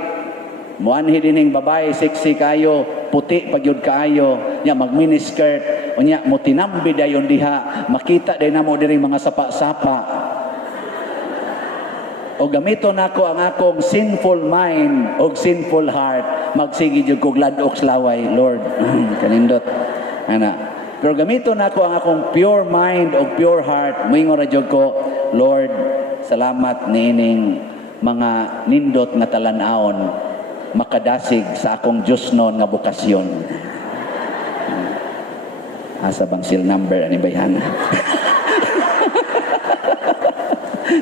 muanhi dining babae, sexy kayo, puti pagyud kaayo, nya mag-miniskirt, unya mo tinambi dayon diha makita day namo diri mga sapa-sapa o gamito nako ang akong sinful mind o sinful heart magsigi jud kog ladok slaway Lord kanindot ana pero gamito nako ang akong pure mind o pure heart moingon ra jud ko Lord salamat niining mga nindot nga talan-aon makadasig sa akong Dios non nga bukasyon. Asa bang seal number ani bayhana?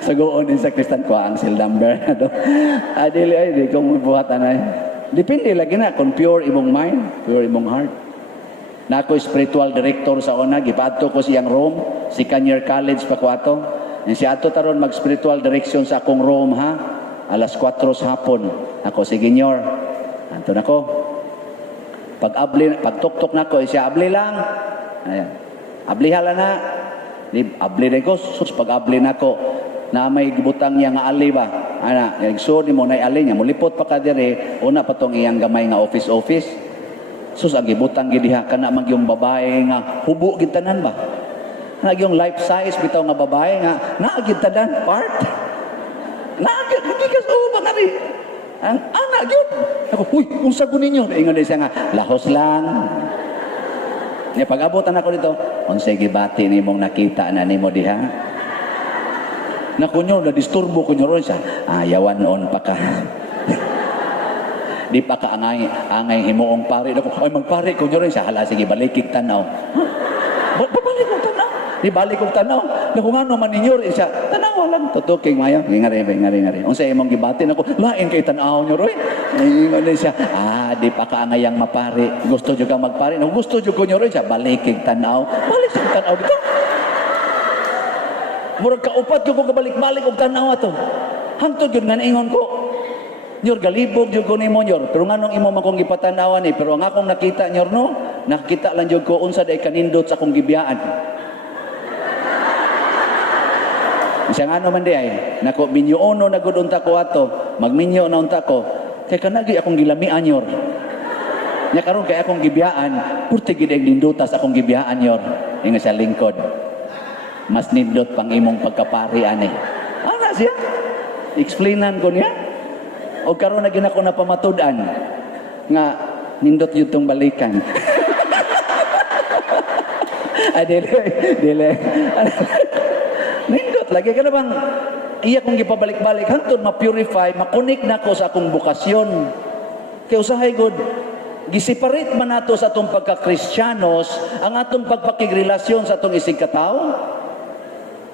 Sagoon din sa Kristan ko ang seal number. Adili ay di kung buhatan ay. Depende lagi na kung pure imong mind, pure imong heart. Na ako spiritual director sa una, gipadto ko siyang Rome, si Kanye College pa ko ato. Si ato taron mag spiritual direction sa akong Rome ha. Alas 4 sa hapon. Ako si Ginyor. Anto nako. Pag tuktok nako siya abli lang. Ayan. Abli hala na. Di abli din ko sus pag abli nako. Na may gibutang niya nga ali ba? Ana, nagsuod mo na ali niya, mulipot pa ka dire, una pa tong iyang gamay nga office. Sus ang gibutang gidiha kana mag yung babae nga hubo gid tanan ba? Na yung life size bitaw nga babae nga naa gid tanan part. Naa gid gikas ba ngari? Ang ana gyud. Ako, huy, unsa ko ninyo? Ingon siya nga, lahos lang. Nya pag-abutan ako dito, unsay gibati nimong nakita na nimo diha? Na kunyo, na-disturbo kunyo ron siya. Yawan noon pa ka. Di pa ka angay himuong pare. Ay, magpare kunyo ron siya. Hala, sige, balikig tanaw. Babalik kong tanaw. Di balik kong tanaw. Na kung ano man ninyo rin siya. Tanaw lang. Tutuking mayo. Ngari. Unsay imong gibatin ako. Lain kay tanaw nyo ron. Ingon siya. Di pa ka angayang mapare. Gusto juga magpare. No, gusto juga kunyo ron siya. Balikig tanaw. Balik sa tanaw dito. Murag kaupat ko kabalik-balik og tanaw ato. Hangtod gyud nga ingon ko. Nyor galibog jud ko nimo nyor. Pero nganong imo man kong gipatanawan ni, pero ang akong nakita nyor no, nakita lang jud ko unsa day kanindot sa akong gibiyaan. Isang ano man di ay, nako minyo ono na gud unta ko ato, magminyo na unta ko. Kay kanagi akong gilamian nyor. Nya karon kay akong gibiyaan, purti gid ang nindutas akong gibiyaan nyor. Ingon sa lingkod. Mas nindot pang imong pagkapari ani. Ana siya. Explainan ko niya. O karon na ginako na pamatud-an nga nindot yun tong balikan. Dili. Nindot lagi ka na bang iya kong gipabalik-balik hangtod ma-purify, makunik na ko sa akong bukasyon. Kaya usahay god, gisiparit man nato sa atong pagka-Kristyanos ang atong pagpakigrelasyon sa atong isig katao.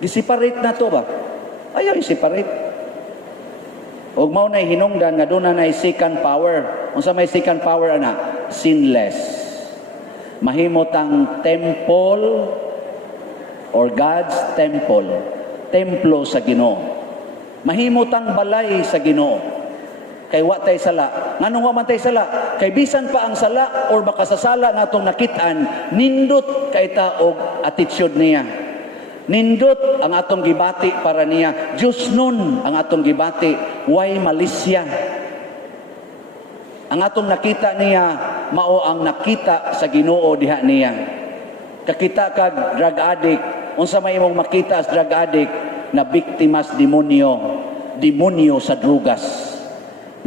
Gisiparit na to ba? Ayaw isiparit. Og mao nay hinungdan nga doon na second power. Unsa may second power ana? Sinless. Mahimot ang temple or God's temple. Templo sa Ginoo. Mahimot ang balay sa Ginoo. Kay wa tay sala. Nganong wa man tay sala? Kay bisan pa ang sala or baka sa sala nga atong nakit-an, nindot kay ta og attitude niya. Nindot ang atong gibati para niya. Diyos nun ang atong gibati. Way malisya. Ang atong nakita niya, mao ang nakita sa Ginoo diha niya. Kakita kag drug addict. Unsa may imong makita as drug addict na biktimas demonyo. Demonyo sa drugas.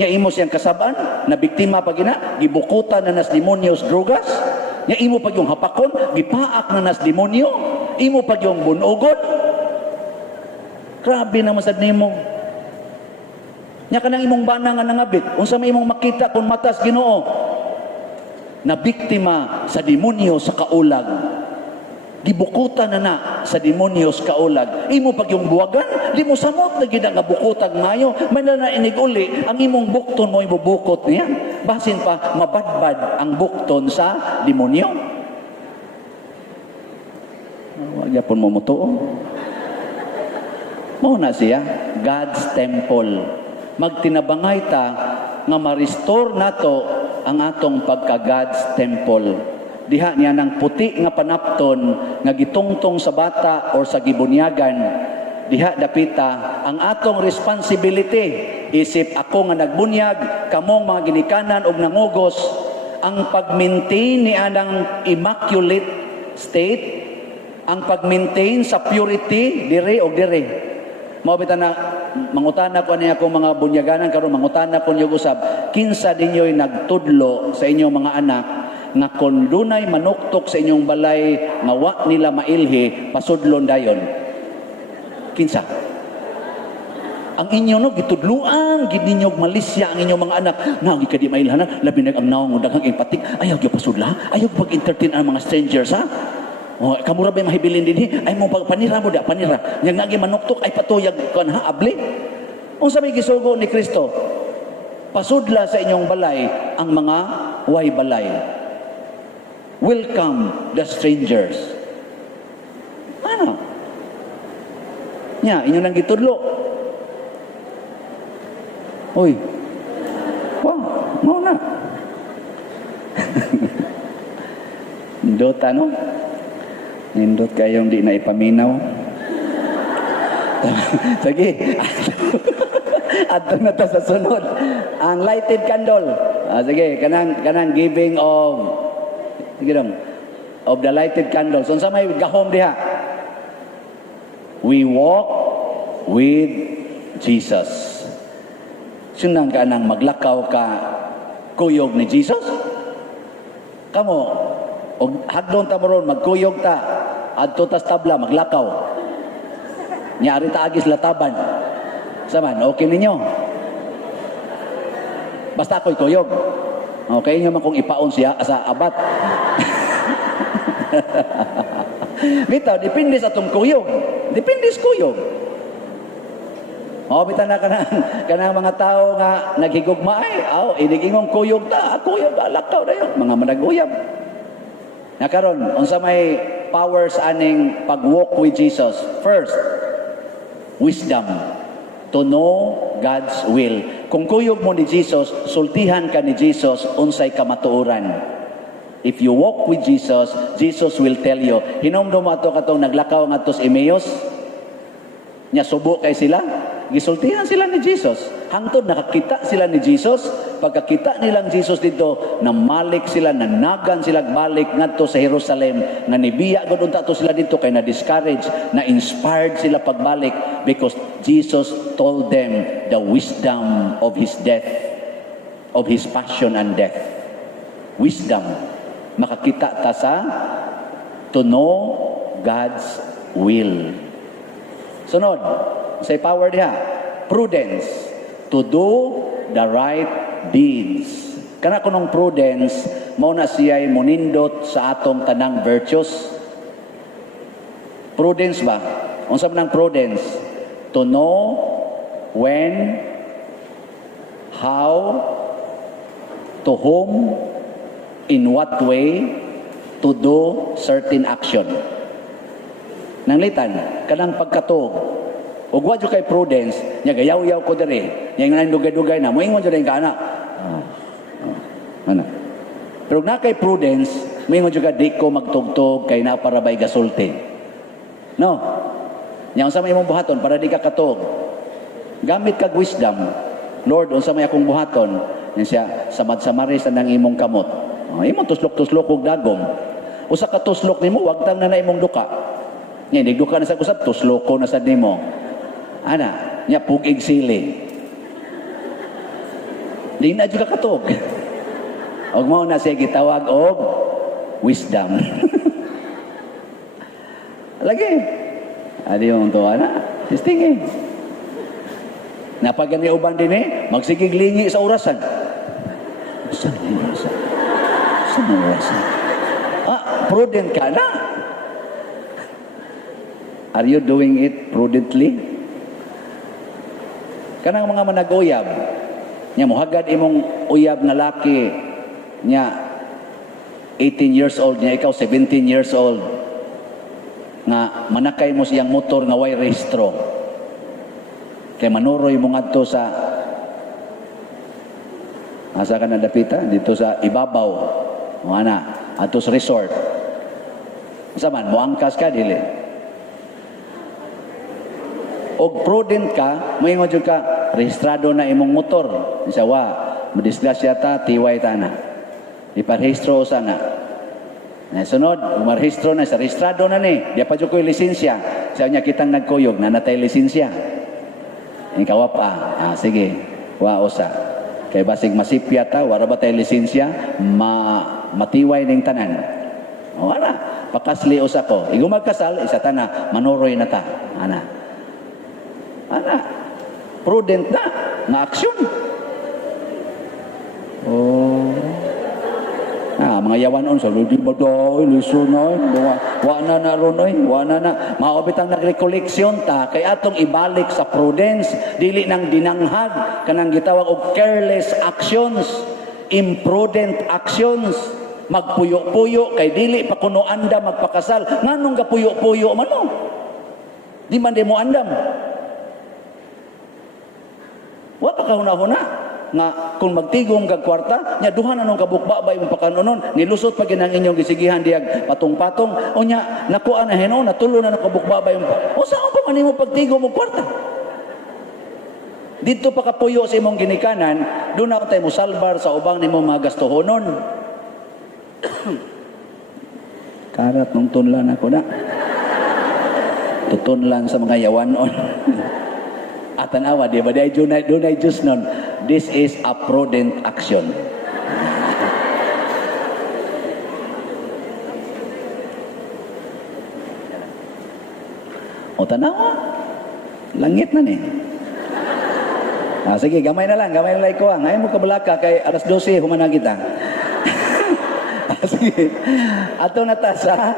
Nya imo siyang kasaban na biktima pa gina, gibukutan na nas demonyo sa drugas. Nya imo pag yung hapakon, gipaak na nas demonyo. Imo pag yung bunogon. Grabe naman sad nimo. Nya kanang imong bana nga nangabit, unsa may imong makita kung matas Ginoo? Na biktima sa demonyo sa kaulag. Gibukutan na sa demonyo sa kaulag. Imo pag yung buwagan, di mo samot na gid nga bukutag mayo, may na iniguli ang imong bukton mo ibubukot niya. Basin pa mabadbad ang bukton sa demonyo. Wag yapon mo mutuo. Mao na siya, God's temple. Magtinabangay ta nga ma-restore nato ang atong pagka God's temple. Diha niya ng puti nga panapton nga gitungtong sa bata or sa gibunyagan. Diha dapita ang atong responsibility. Isip ako nga nagbunyag, kamong mga ginikanan og nangugos, ang pag-maintain ni anang immaculate state, ang pag-maintain sa purity dire o dire. Mao bitan na mangutana ko niya akong mga bunyaganan karon mangutana ko niyo usab kinsa dinyoy nagtudlo sa inyong mga anak nga kun dunay manuktok sa inyong balay nga wa nila mailhi pasudlon dayon. Kinsa? Ang inyo no gitudluan gid ninyo malisya ang inyong mga anak na gikadi mailhanan labi nag ang nawong daghang empatik ayaw gyud pasudla ayaw pag-entertain ang mga strangers ha. Oh, kamu rabay mahibilin din ay mo panira mo da panira. Nya ngagi manuktok ay patuyag kon ha abli. Unsa may gisugo ni Kristo? Pasudla sa inyong balay ang mga way balay. Welcome the strangers. Ano? Nya inyo nang gitudlo. Uy. Wow, mau na. Indot ano? Indot kayong di na ipaminaw. Sige. Ato na ta sa sunod. Ang lighted candle. Sige, kanang giving of sige dong, of the lighted candles. Unsa may gahom diha? We walk with Jesus. Sunang ka nang maglakaw ka kuyog ni Jesus? Kamo, og hagdon ta moron magkuyog ta adto tas tabla maglakaw. Nyari ta agis lataban. Saman, okay ninyo? Basta ako'y kuyog. Okay nyo man kung ipaon siya sa abat. Bitaw, depende sa itong kuyog. Depende sa kuyog. Bita na kanang mga tao nga naghigugma ay, inigingong kuyog ta, kuyog, alakaw na yun, mga managuyab. Nakaron, unsa may powers aning pag-walk with Jesus? First, wisdom. To know God's will. Kung kuyog mo ni Jesus, sultihan ka ni Jesus, unsay kamatuoran. If you walk with Jesus, Jesus will tell you. Hinomdom mo ato katong naglakaw nga tos Emmaus, nya subo kay sila, gisultihan sila ni Jesus. Hangtod nakakita sila ni Jesus, pagkakita nilang Jesus dito, namalik sila, nanagan sila balik ngadto sa Jerusalem, nga nibiya gud unta to sila dito kay na discourage, na inspired sila pagbalik because Jesus told them the wisdom of his death, of his passion and death. Wisdom. Makakita ta sa to know God's will. Sunod, say power diha. Prudence. To do the right deeds. Kana kunong prudence, mao na siya'y munindot sa atong tanang virtues. Prudence ba? Unsa man ang prudence? To know when, how, to whom, in what way, to do certain action. Nanglitan, kanang pagkatuog. Ug wa jud kay prudence, nya gayaw-yaw ko diri. Nya nang dugay-dugay na, moingon jud ka ana. Ana. Pero na kay prudence, moingon jud ka di ko magtugtog kay na para bay gasulti. No. Nya unsa may imong buhaton para di ka katog? Gamit kag wisdom. Lord, unsa may akong buhaton? Nya siya samad-samari sa nang imong kamot. Imong tuslok-tuslok og dagom. Usa ka tuslok nimo, wagtang na imong duka. Nya digduka na sa kusab, tusloko na sad nimo. Ana, nya pugig sili. Di na juga katog. Og mao na siya gitawag og wisdom. Lagi. Adi yung to ana. Istingi. Napagani uban din magsigig lingi sa orasan. Sa orasan. Prudent ka na. Are you doing it prudently? Kanang mga manag-uyab, nya mohagad imong uyab nga laki, nya 18 years old, nya ikaw 17 years old, nga manakay mo siyang motor nga way rehistro. Kay manuroy mo ngadto sa asa ka na dapita dito sa ibabaw, ana, ato sa resort. Unsa man moangkas ka dili? Og prudent ka, moingon jud ka, rehistrado na imong motor. Isa wa, madisgrasya ta, tiway ta na. Iparehistro usa na. Sunod, umarehistro na, sa rehistrado na ni. Di pa jud ko'y lisensya. Sa niya kitang nagkuyog, nanatay lisensya. Ikaw pa. Sige, wa usa. Kay basig masipya ta, wala ba tayo lisensya, matiway ning tanan. Wala, pakasli usa ko. Igo magkasal, isa ta na, manuroy na ta. Ana, prudent na, nga aksyon. mga yawanon sa di ba daw lison oy wa na ron oy wa na maobitang nagrekoleksyon ta kay atong ibalik sa prudence dili nang dinanghag kanang gitawag og careless actions, imprudent actions, magpuyo-puyo kay dili pa kuno anda magpakasal nganong gapuyo-puyo man no di man mo andam wa pa kahuna-huna nga kung magtigom kag kwarta nya duha na nung kabukbabay mo pakanunon nilusot pa ginang inyong gisigihan diag patong-patong unya nakuha na heno natulo na kabukbabay mo o saan pa man nimo pagtigom og kwarta dito pa kapuyo sa imong ginikanan doon na tayo mo salbar sa ubang nimo mga gastuhonon karat nung tunlan ako na tutunlan sa mga yawanon at tanawa, di ba? Dunay Diyos nun. This is a prudent action. O tanawa, langit na ni. Sige, gamay na lang ko. Ngayon mo kabalaka kay alas 12, humana kita. Sige, ato na ta sa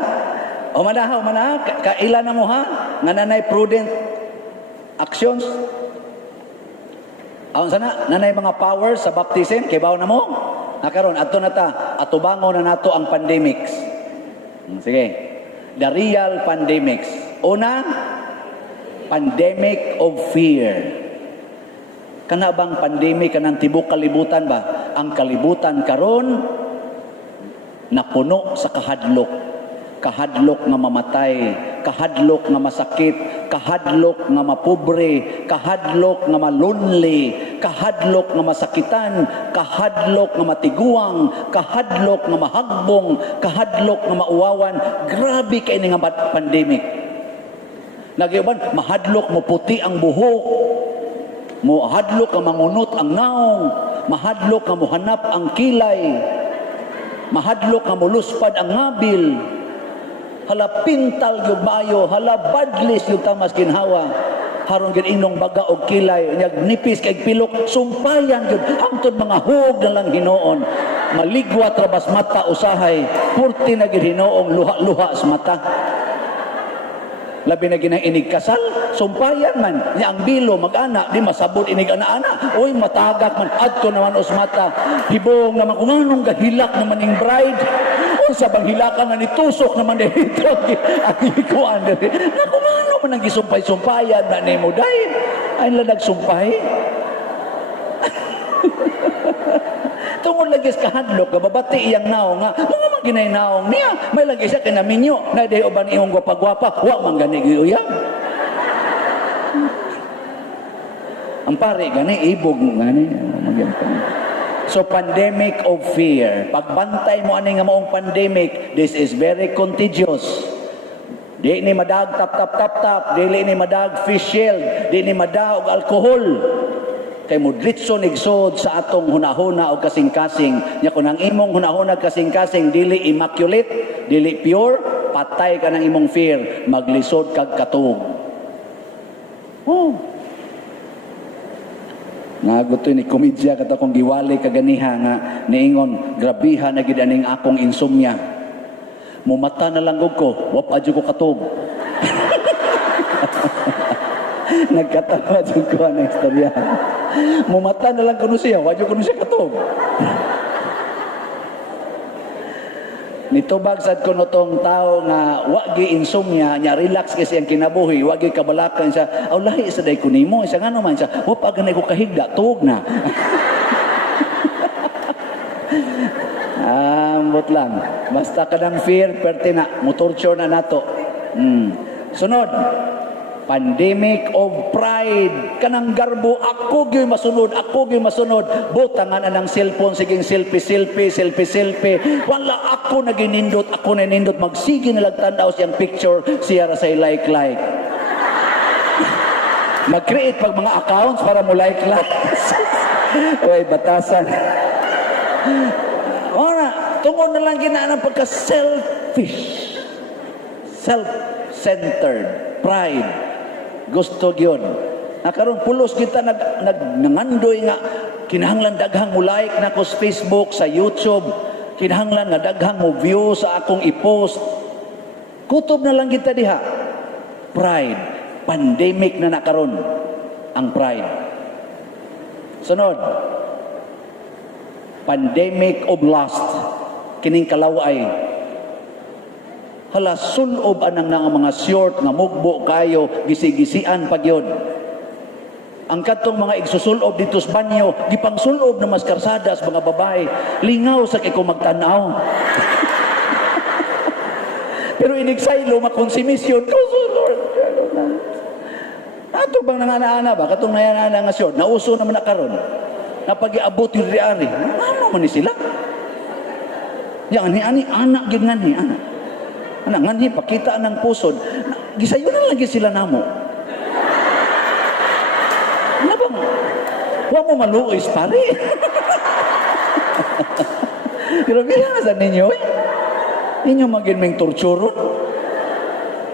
humana, kailan na mo ha? Nga nanay prudent actions. Awan sana, nanay mga powers sa baptism, kay bawo na mo. Nakaroon, ato na ta, atubango na nato ang pandemics. Sige. The real pandemics. Una, pandemic of fear. Kana bang pandemic kanang tibok kalibutan ba? Ang kalibutan karon napuno sa kahadlok. Kahadlok nga mamatay, kahadlok nga masakit, kahadlok nga mapobre, kahadlok nga malonely, kahadlok nga masakitan, kahadlok nga matiguang, kahadlok nga mahagbong, kahadlok nga mauwawan. Grabe kay ni nga pandemic. Nagyuban, mahadlok mo puti ang buhok, mahadlok nga mangunot ang naong, mahadlok nga muhanap ang kilay, mahadlok nga muluspad ang ngabil, hala pintal yung maayo, hala badlis yung tamas ginhawa, haron gid inong baga og kilay, nyag nipis kay pilok, sumpayan gid hangtod mga hug na lang hinoon, maligwa trabas mata usahay, purti na gid hinoong luha-luha sa mata. Labi na ginang inig kasal, sumpayan man, niya ang bilo, mag-ana, di masabot inig ana-ana, uy matagak man, adto naman os mata, hibong naman, kung anong gahilak naman yung bride, sa banghilakan na nitusok naman dito ang ikuan dito. Na kung ano man ang gisumpay-sumpayan na nemo dahil ay lang nagsumpay. Tungod lagi sa kahadlok, kababati iyang naong nga, mga maginay naong niya, may lagi siya kinaminyo, na dayo ba niyong gwapa-gwapa, wa man gani giyuyang. Ang pare gani, ibog mo gani, so, pandemic of fear. Pagbantay mo ani nga maong pandemic, this is very contagious. Di ni madag tap, dili ni madag face shield, di ni madag og alcohol. Kay mo dritso nigsod sa atong hunahuna o kasing-kasing. Nya kun ang imong hunahuna kasing-kasing dili immaculate, dili pure, patay ka ng imong fear, maglisod kag katug. Oh. Nga gusto ni komedya kata kong giwali kaganiha nga niingon grabiha na gid aning akong insomnia. Mumata na lang ko, wap adyo ko katog. Nagkatawa jud ko ang istorya. Mumata na lang kuno siya, wadyo kuno siya katog. Nitubag sad ko tong tao nga wagi insomnia nya relax kasi ang kinabuhi wagi kabalakan siya aw lahi sa day ko nimo isa ngano man siya wa pa ganay ko kahigda tuog na ambot lang basta kadang fear pertina motorture na nato sunod pandemic of pride kanang garbo ako gyud masunod butangan anang cellphone siging selfie wala ako naginindot ako na nindot magsige na lagtanaw siyang picture siya ra say like mag-create pag mga accounts para mo like oy batasan ora tungod na lang ginaan pagka selfish self-centered pride gusto gyud nakaron pulos kita nangandoy nga kinahanglan daghang mo like na ko sa Facebook sa YouTube kinahanglan nga daghang mo view sa akong i-post. Kutob na lang kita diha. Pride. Pandemic na nakaron ang pride. Sunod. Pandemic of lust. Kining kalaway. Hala, sulob anang nga mga short, nga mugbo kayo, gisigisian pag yun. Ang katong mga igsusulob dito sa banyo, gipang sulob na mas karsadas, mga babae, lingaw sa kiko magtanaw. Pero inigsaylo, makonsimisyon, Lord. Ato bang nangana-ana ba? Katong nayana nga short, nauso naman na karon. Napag-iabot yung riari. Ano man ni sila? Yan, ani, anak, yun nga ni, anak. Anak, nga ni, pakita ng pusod. Gisayo na lagi sila namo. Ano bang? Huwag mo maluoy, pare. Pero kaya sa ninyo, ninyo maging torturon.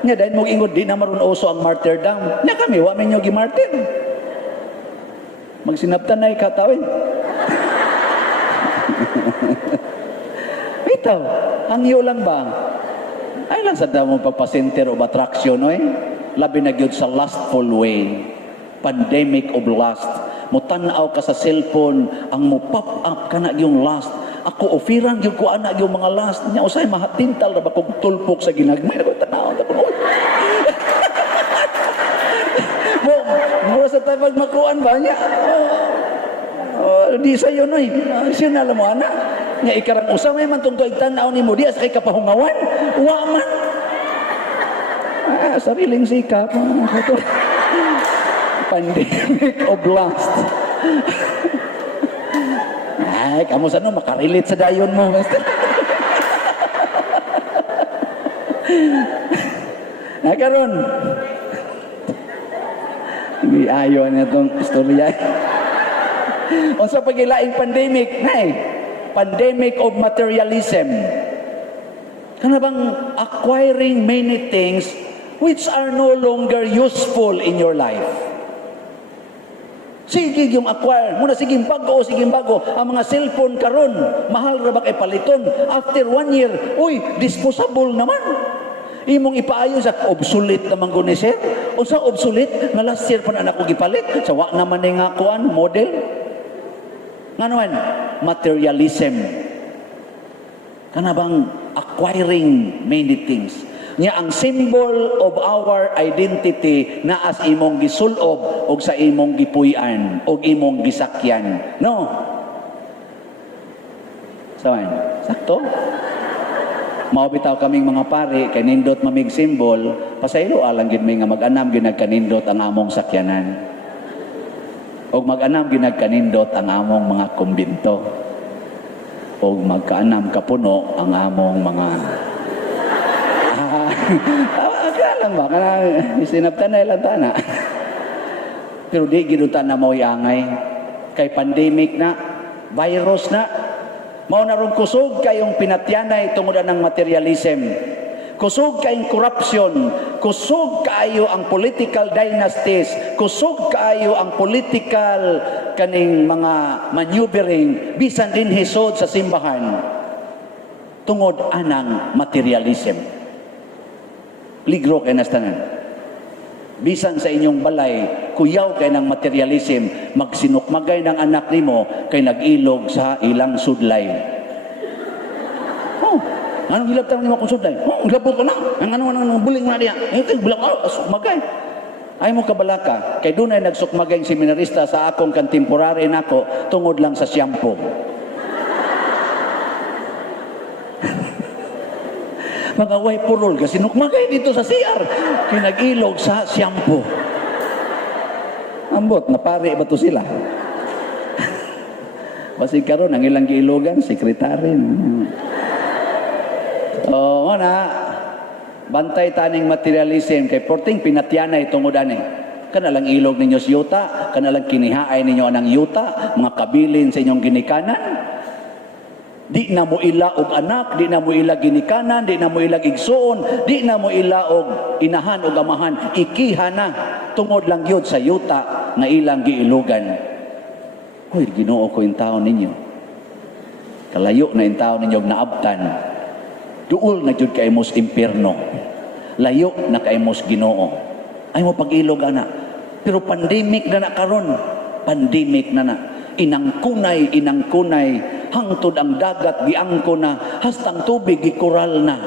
Nga dahil mong ingod, di na maroon oso ang martyrdom. Nga kami, huwag ninyo gimartir. Magsinaptan na ikatawin. Ito, ang iyo lang ba? Ay lang sa damong pagpa-center of attraction, no eh? Labi na gyud sa lustful way. Pandemic of lust. Mutanaw ka sa cellphone, ang mo pop up ka na yung lust. Ako ofiran yung ko anak yung mga lust. Nya usay mahatintal na ba kung tulpok sa ginagmay na ko tanaw. Mura sa tayo magmakuan ba niya? Di sa'yo no eh. Siya na alam mo anak. Nga ikarang usam may man itong tanaw ni mo. Di as kay kapahungawan. Uwaman. Sariling sikap. Pandemic of lust. Ay, kamu sa no, makarelate sa dayon mo. Nakaroon. Hindi ayaw niya itong istorya. O sa pagilaing pandemic, pandemic of materialism. Kana bang acquiring many things which are no longer useful in your life. Sige yung acquire. Muna sige bago. Ang mga cellphone karon, mahal ra ba kay paliton? After 1 year, uy, disposable naman. Imong ipaayo sa obsolete naman ko ni sir. O sa obsolete, nga last year pa na ako gipalit. Sa wa naman nga kuan, model. Nga naman, materialism. Kana bang acquiring many things. Nya ang symbol of our identity na as imong gisulob og sa imong gipuy-an og imong gisakyan. No? Sawan, sakto? Mao bitaw kaming mga pari kay nindot mamig symbol, pasaylo alang gid may nga mag-anam ginagkanindot ang among sakyanan. Og mag-anam ginagkanindot ang among mga kumbinto. Og magkaanam kapuno ang among mga lang ba? Kana isinaptan na ilang tana. Pero di ginutan na mo'y angay. Kay pandemic na, virus na. Mao na ron kusog kayong pinatyanay tungod ng materialism. Kusog kayong corruption. Kusog kayo ang political dynasties. Kusog kayo ang political kaning mga maneuvering. Bisan din hisod sa simbahan. Tungod anang materialism. Ligro kay nastanan. Bisan sa inyong balay, kuyaw kay ng materialism, magsinukmagay ng anak nimo kay nag-ilog sa ilang sudlay. Oh, anong hilap tayo nimo kung sudlay? Oh, hilapot ko na. Ang buling na diya. Ito, bulang ako, sukmagay. Ay mo kabalaka, kay doon ay nagsukmagay seminarista sa akong contemporary nako tungod lang sa shampoo. Mga way purol kasi nukmagay dito sa CR kinag-ilog sa shampoo. Ambot na pare ba to sila? Basi karon ang ilang giilogan sekretary. Oh, na bantay taning materialism kay porting pinatyanay tungod ani. Kanalang ilog ninyo sa yuta, kanalang kinihaay ninyo anang yuta, mga kabilin sa inyong ginikanan. Di na mo ila og anak, di na mo ila ginikanan, di na mo ila igsuon, di na mo ila og inahan og amahan, ikiha na tungod lang yun sa yuta nga ilang giilugan. Hoy, Ginoo ko yung tao ninyo. Kalayo na yung tao ninyo naabtan. Duol na jud kay mos impierno. Layo na kay mos Ginoo. Ay mo pag-ilog ana. Pero pandemic na karon. Pandemic na. Inangkunay hangtod ang dagat giangko na, hastang tubig gikural na.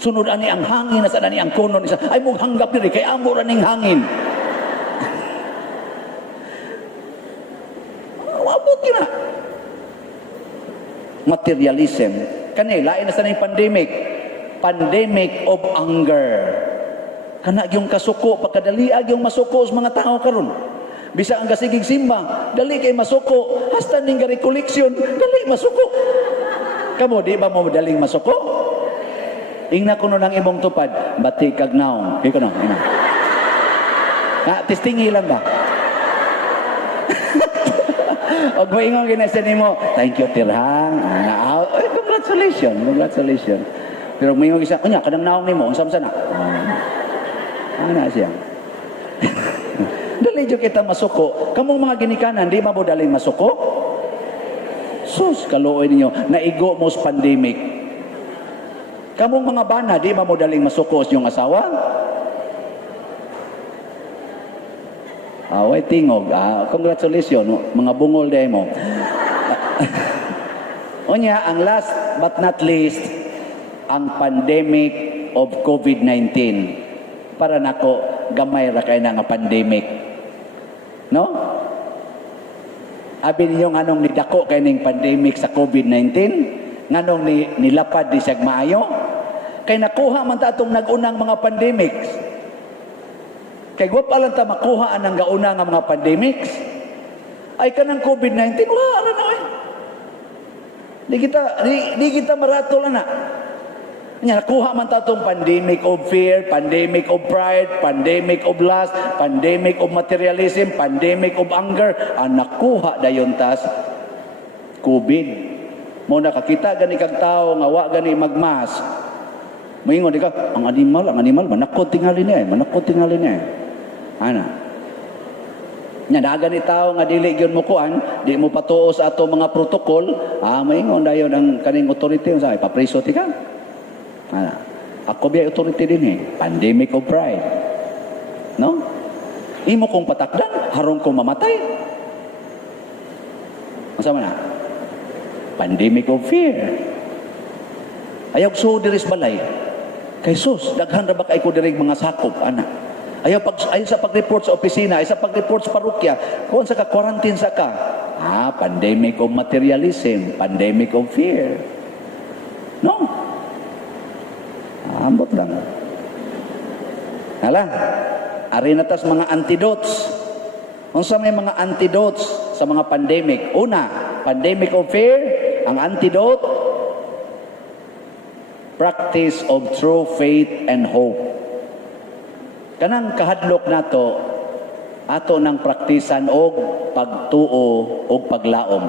Sunod ani ang hangin na sa ani ang kunon isa. Ay mo hanggap diri kay amo ra ning hangin. Wabot kina. Materialism. Kani lain na sa ning pandemic of anger. Kana yung kasuko pagkadaliag yung masuko sa mga tao karon. Bisa ang kasigig simba, dali kay masuko, hasta ning gari koleksyon, dali masuko. Kamo di ba mo daling masuko? Ingna kuno nang imong tupad, bati kag naong. Di ko no. Testingi lang ba? Og moingon ginasan nimo, thank you tirhang. Congratulations. Pero moingon gisa, unya kadang naong nimo, unsa man sana? Ana siya. Dali jud kita masuko. Kamong mga ginikanan, di ba mo daling masuko? Sus, kaluoy ninyo, naigo mo sa pandemic. Kamong mga bana, di ba mo daling masuko sa iyong asawa? Away tingog. Congratulations, mga bungol day mo. Unya, ang last but not least, ang pandemic of COVID-19. Para nako, gamay ra kay na nga pandemic. No? Abi ninyo nganong nidako kay ning pandemic sa COVID-19, nganong nilapad di siya maayo, kay nakuha man ta atong nag-unang mga pandemics. Kay wa lang ta makuha anang gauna nga mga pandemics. Ay kanang COVID-19 wala ra na oy. Di kita maratol na. Nya nakuha man ta atong pandemic of fear, pandemic of pride, pandemic of lust, pandemic of materialism, pandemic of anger. Ang nakuha dayon tas COVID. Mo nakakita gani kag tawo nga wa gani magmas. Moingon di ka, ang animal manakot tingali niya, Ana. Nya dagan ni tawo nga dili gyud mo kuan, di mo patuo sa ato mga protocol, moingon dayon ang kaning authority sa ipapriso ti ka. Ana. Ako biya authority din pandemic of pride. No? Imo kong patakdan, harong kong mamatay. Asa man na? Pandemic of fear. Ayaw so diris balay. Kay sus, daghan ra ba kay ko diri mga sakop ana. Ayaw sa pag-report sa opisina, ayaw sa pag-report sa parokya, kung sa ka-quarantine sa ka. Pandemic of materialism, pandemic of fear. No? Ambot lang. Hala, ari na tas mga antidotes. Unsa may mga antidotes sa mga pandemic? Una, pandemic of fear, ang antidote, practice of true faith and hope. Kanang kahadlok nato, ato nang praktisan og pagtuo og paglaom.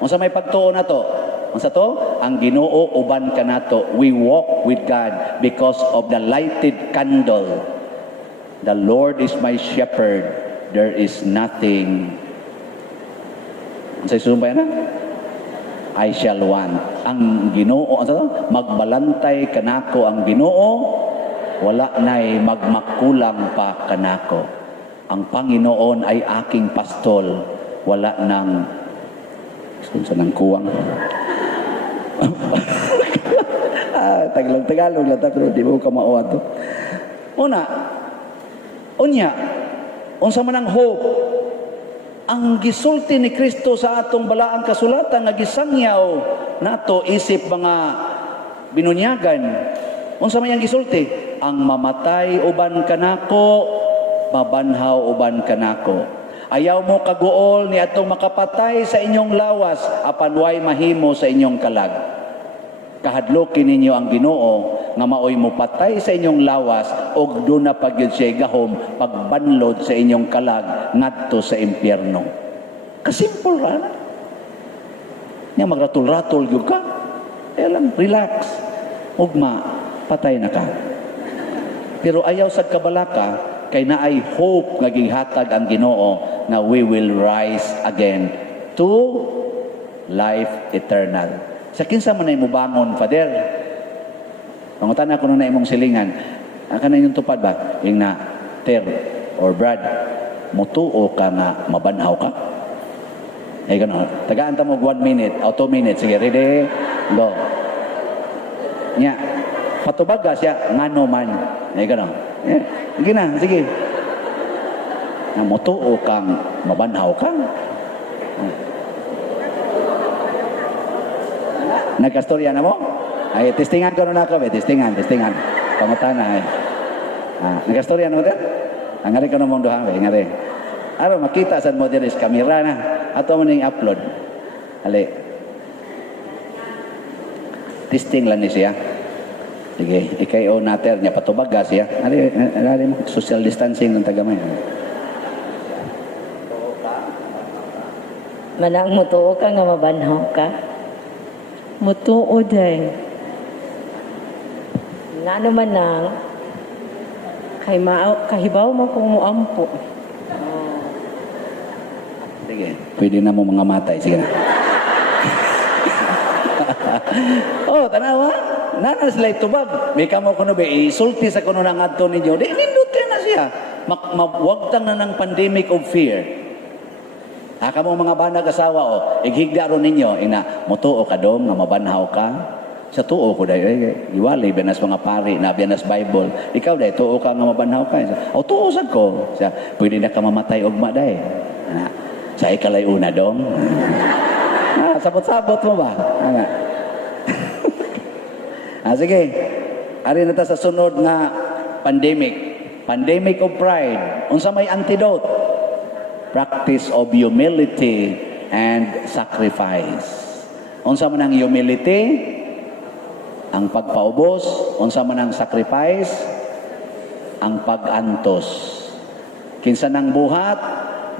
Unsa may pagtuo nato? Unsa to? Ang Ginoo uban kanato. We walk with God because of the lighted candle. The Lord is my shepherd. There is nothing. Unsa sumpay na? I shall want. Ang Ginoo, unsa to? Magbalantay kanako ang Ginoo. Wala na'y magmakulang pa kanako. Ang Panginoon ay aking pastol. Wala nang sunsa ng kuwang. Tagalog lang pero di mo ka mauwa to. Unya, unsa man ang hope? Ang gisulti ni Kristo sa atong balaang kasulatan nga gisangyaw nato isip mga binunyagan. Unsa man ang gisulti? Ang mamatay uban kanako, mabanhaw uban kanako. Ayaw mo kaguol ni atong makapatay sa inyong lawas apan way mahimo sa inyong kalag. Kahadlokin ninyo ang Ginoo nga maoy mo patay sa inyong lawas og do na pagyud siya gahom pagbanlod sa inyong kalag ngadto sa impyerno. Kasimple ra na. Nya magratul-ratul gyud ka. Lang relax. Ugma patay na ka. Pero ayaw sa kabalaka, kay naay hope nga gihatag ang Ginoo na we will rise again to life eternal. Sa kinsa man ay mubangon, Father? Pangutan ako na imong silingan. Aka na yung tupad ba? Yung na, Ter or Brad, mutuo ka nga mabanhaw ka? Ay gano'n. Tagaan ta mo 1 minute o 2 minutes. Sige, ready? Go. Nya, patubag ka siya, ngano man. Ay gano'n. Sige na, sige. Na mutuo kang mabanhaw ka? Nagkastorya na mo? Ay, testingan ko na ako, testingan. Pangutan na, nagkastorya na mo din? Ang ngari ko na mong duha, ngari. Araw, makita sa mo din is kamera na. Ato mo ning upload. Ali. Testing lang ni siya. Sige, ikayo nater niya, patubag ka siya. Ali mo, social distancing ng tagamay. Manang mutuo ka nga mabanhaw ka? Mutuo day. Ngano man nang Kahibaw mo kung muampo. Sige, pwede na mo mga matay. Sige na. Oh, tanawa. Nana sila itubag. May kamo kuno ba, isulti sa kuno ng adto ninyo. Di, nindot na siya. Wagtang na ng pandemic of fear. Kamo mga banag asawa, ighigda ron ninyo. Ina, mutuo ka dong, nga mabanhaw ka. Sa tuo ko dahil, iwalay, biyanas mga pari, na biyanas Bible. Ikaw dahil, tuo ka nga mabanhaw ka. Tuo sad ko. Siya, pwede na ka mamatay ugma dahil. Sa ikalay una dong. Sabot-sabot mo ba? Sige. Ari na ta sa sunod nga pandemic. Pandemic of pride. Unsa may antidote? Practice of humility and sacrifice. Unsa man ang humility? Ang pagpaubos. Unsa man ang sacrifice? Ang pag-antos. Kinsa nang buhat?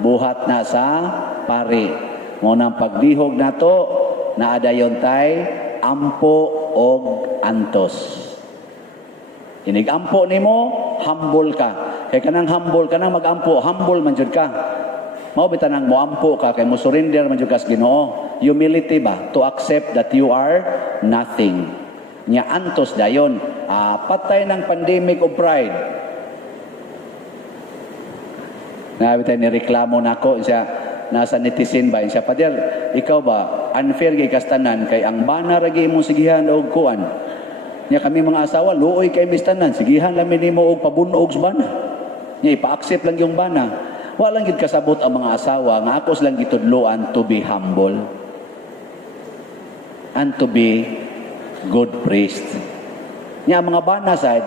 Buhat na sa pari. Munang pagdihog na to, naadayon tay, ampo og antos. Inig-ampo nimo, humble ka. Kay kanang humble, kanang mag-ampo, humble man jud ka. Mao bitan nang moampo ka, kay mo surrender man jud ka sa Ginoo. Humility ba? To accept that you are nothing. Nya antos dayon, patay ng pandemic of pride. Nabitay ni reklamo nako siya nasa netizen ba siya, Father, ikaw ba unfair kay kastanan kay ang bana ragi imong sigihan og kuan. Nya kami mga asawa luoy kay mistanan, sigihan lamin nimo og pabunog sa bana. Nya ipa-accept lang yung bana. Wa lang gid kasabot ang mga asawa nga akos lang gitudloan to be humble and to be good priest. Nya mga bana sad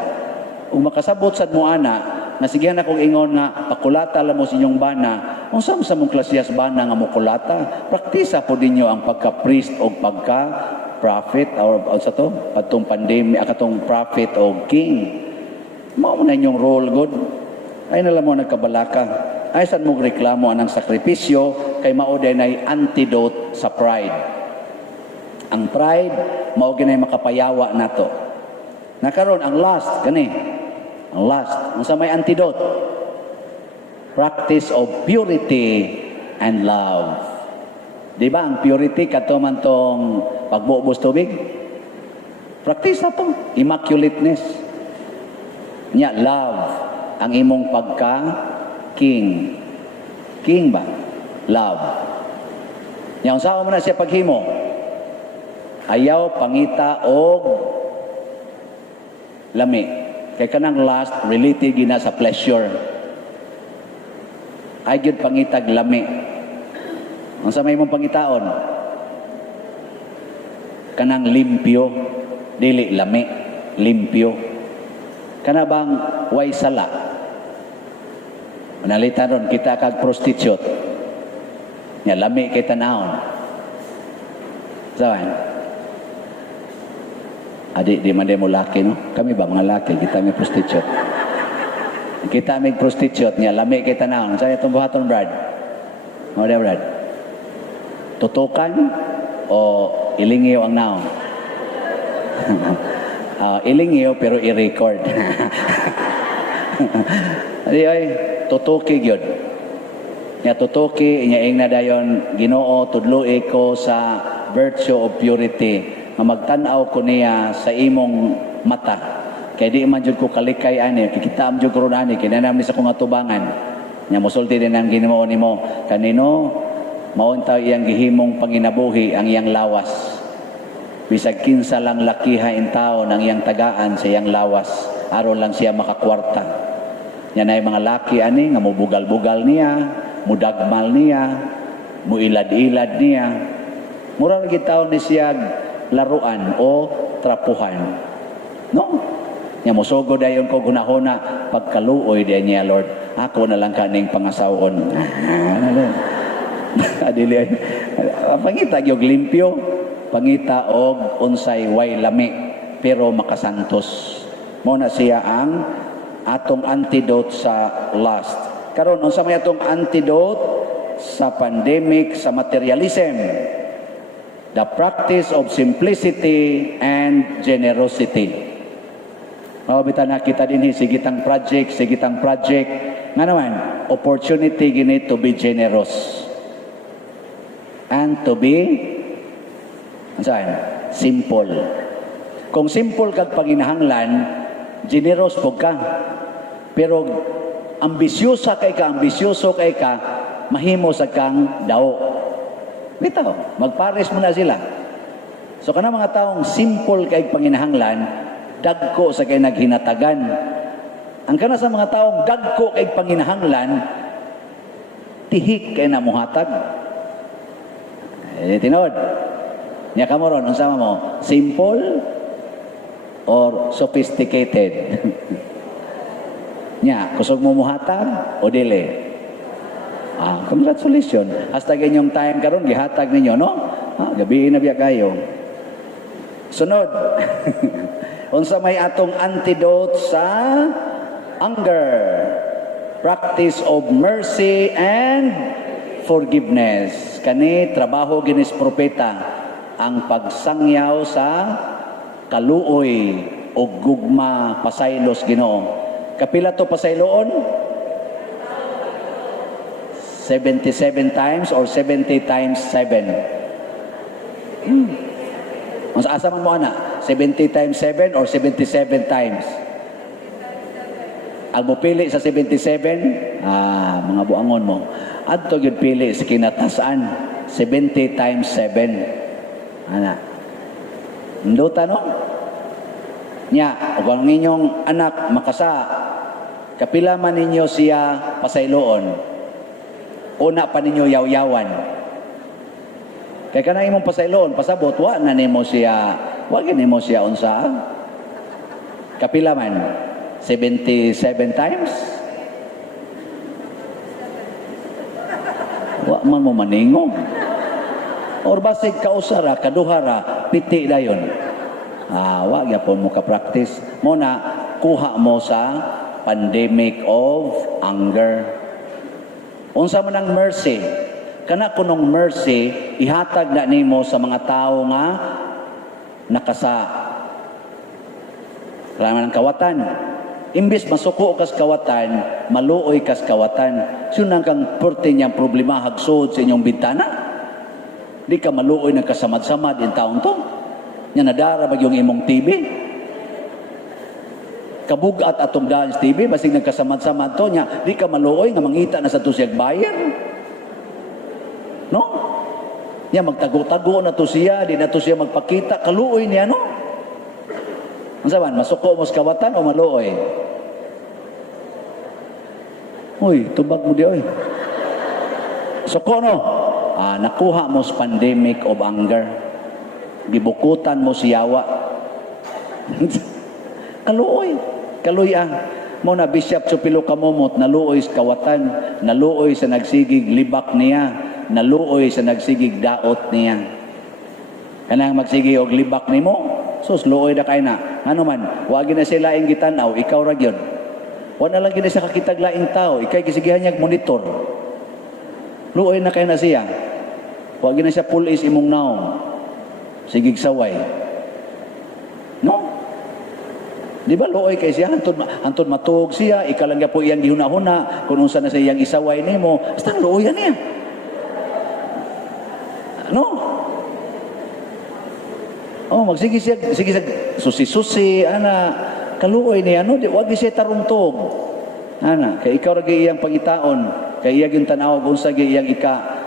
ug makasabot sad mo ana nga sigihan akong ingon nga pakulata lang mo sa inyong bana. Unsa sa mong klasyas bana nga mokulata? Praktisa po ninyo ang pagka-priest o pagka-prophet or sa to patong pandemic akatong prophet o king. Mao na inyong role god. Ay nala mo nagkabalaka. Ay sad mo reklamo anang sakripisyo kay mao nay antidote sa pride. Ang pride mao ginay makapayawa nato. Nakaron ang last kani. Ang last, unsa may antidote? Practice of purity and love. Di ba ang purity kato man tong pagbuubos tubig? Practice na to, immaculateness. Nya love ang imong pagka king. King ba? Love. Nya unsa mo na siya paghimo? Ayaw pangita og lami. Kaya kanang last, related gina sa pleasure. Ay gyud pangitag lami. Ang sa may mong pangitaon, kanang limpyo, dili lami, limpyo. Kana bang way sala? Manalitan ron, kita kag prostitute. Nya lami kay tanawon. Sawan? Adi, di man mo laki, no? Kami ba mga laki? Kita may prostitute. Kita may prostitute niya. Lami kita na. Saan itong buhaton, Brad? Ano na, Brad? Tutukan o ilingiw ang naon? Ilingiw pero i-record. Adi ay, tutukig yun. Nya tutuki inya ing na dayon Ginoo tudloi ko sa virtue of purity nga magtan-aw ko niya sa imong mata kay di man jud ko kalikay ani kikita am jud ko ron ani kinanam ni sa kong atubangan nya mosulti din ang Ginoo nimo kanino maon taw iyang gihimong panginabuhi ang iyang lawas bisag kinsa lang lakiha in taon ang iyang tagaan sa iyang lawas aron lang siya makakwarta nya nay mga laki ani nga mobugal-bugal niya mudagmal niya, muilad-ilad niya. Mura lagi taon ni siya laruan o trapuhan. No? Nya mosugo dayon ko gunahona pagkaluoy diyan niya, Lord. Ako na lang kaning pangasawon. Adili pangita gyud limpyo, pangita og unsay way lami pero makasantos. Mo na siya ang atong antidote sa lust. Karon unsa may atong antidote sa pandemic sa materialism? The practice of simplicity and generosity. Mabitan na kita dinhi sigitang project nga naman opportunity gini to be generous and to be simple. Kung simple kag panginahanglan, generous pug ka. Pero ambisyoso kay ka, mahimo sa kang dao. Bitaw, magpares mo na sila. So kana mga taong simple kay panginahanglan, dagko sa kay naghinatagan. Ang kana sa mga taong dagko kay panginahanglan, tihik kay namuhatag. Tinod. Nya kamo ron, unsa mo? Simple or sophisticated? Nya, kusog mo muhatag o dili? Congratulations. Hasta ganyong time karon gihatag ninyo, no? Gabi na biya kayo. Sunod. Unsa may atong antidote sa anger? Practice of mercy and forgiveness. Kani trabaho ginis propeta ang pagsangyaw sa kaluoy o gugma pasaylos Ginoo. Kapila to pasayloon? 77 times or 70 times 7? Ang asa man mo ana? 70 times 7 or 77 times? Ang mupili sa 77? Mga buangon mo. Adto gyud pili sa kinatasan. 70 times 7. Ana. Nduta no? Nya, kung ang inyong anak makasa, kapila man ninyo siya pasayloon, una pa ninyo yaw-yawan. Kaya ka na imong pasayloon, pasabot, wa na nimo siya, wag nimo siya unsa. Kapila man, 77 times? Wa man mo maningog. Or basig kausara, kaduhara, piti dayon. Wag yapon mo ka-practice. Muna, kuha mo sa pandemic of anger. Unsa man ang mercy? Kana kunong mercy, ihatag na nimo sa mga tao nga nakasa. Raman ang kawatan. Imbis masuko kas kawatan, maluoy kas kawatan. Sunang kang purti niyang problema hagsod sa inyong bintana. Di ka maluoy ng kasamad-samad in taon to. Nya nadara bag yung imong TV. Kabugat atong daan sa TV, basig nagkasamad-samad to nya, di ka maluoy nga mangita na sa to siya bayan. No? Nya magtago-tago na to siya, di na to siya magpakita, kaluoy niya, no? Unsa man, masuko mo sa kawatan o maluoy? Uy, tubag mo di oy. Suko no? Nakuha mo sa pandemic of anger. Gibukutan mo si yawa. Kaluoy. Kaluy mo na Bishop Chupilo Kamomot, naluoy sa kawatan, naluoy sa nagsigig libak niya, naluoy sa nagsigig daot niya. Kanang magsigi og libak nimo, sus luoy na kay na. Ano man, wag na sila ing gitanaw, ikaw ra gyud. Wa na lang gid siya kakitag laing tao, ikay gisigihan niya monitor. Luoy na kay na siya. Wag na siya pulis imong naong. Sigig saway. No? Di ba luoy kay siya hantod matuog siya ikalang po iyang gihuna-huna kung unsa na sa iyang isaway nimo basta luoyan niya. No? Oh, magsige siya susi-susi ana kaluoy niya no di wag siya tarumtog. Ana kay ikaw ra iyang pangitaon kay iya gyud tan-aw unsa gyud iyang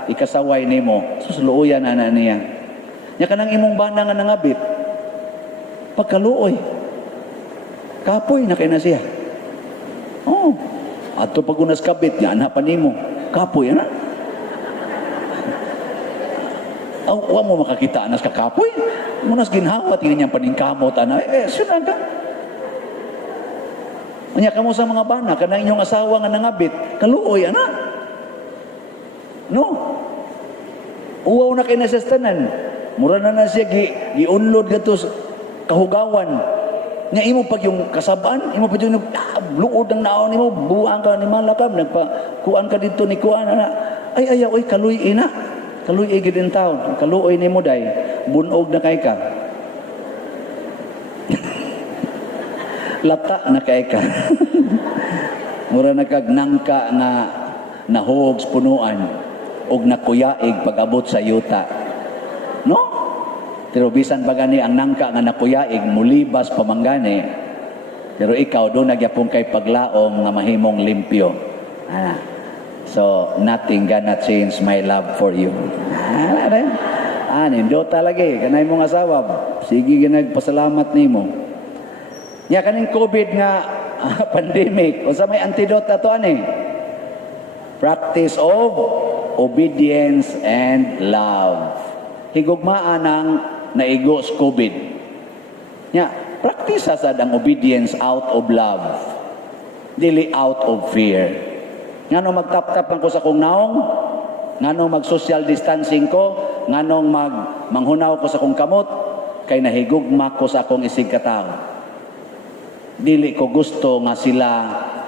ikasaway nimo. Sus luoyan ana niya. Nya kanang imong bana nga nangabit pagkaluoy kapoy na kay na siya. Oh, ato pag unas kabit niya, anapan nimo. Kapoy, ana? Wa mo makakita anas ka kapoy. Munas ginhawat, ganyan paningkamot, ana. Sila ka. Anya kamo sa mga bana, kanang inyong asawa nga nangabit, kaluoy, ana? No? Uwaw na kay na siya tanan. Mura na siya, giunlod gato kahugawan. Nga imo pag yung kasabaan, imo pag yung luod ng naon imo, buang ka ni malakam, nagpakuan ka dito ni kuan na. Ay ayaw, oy kaluy ina. Kaluy gid in taon. Kaluoy nimo day, bunog na kay ka. Lata na kay ka. Mura na kag nangka nga nahog punuan og nakuyaig pag-abot sa yuta. No? Pero bisan pa gani ang nangka nga nakuyaig mulibas pamanggani. Pero ikaw doon nagyapong kay paglaom nga mahimong limpyo. So nothing gonna change my love for you. Nindo talaga kanay mong asawa. Sige ginagpasalamat nimo. Nya kaning COVID nga pandemic, unsa may antidote ato ani? Practice of obedience and love. Higugmaan ang naigo sa COVID. Nya, practice sa ang obedience out of love. Dili out of fear. Ngano magtap-tap ko sa kong naong, ngano mag-social distancing ko, ngano manghunaw ko sa kong kamot, kay nahigugma ko sa akong isig katao. Dili ko gusto nga sila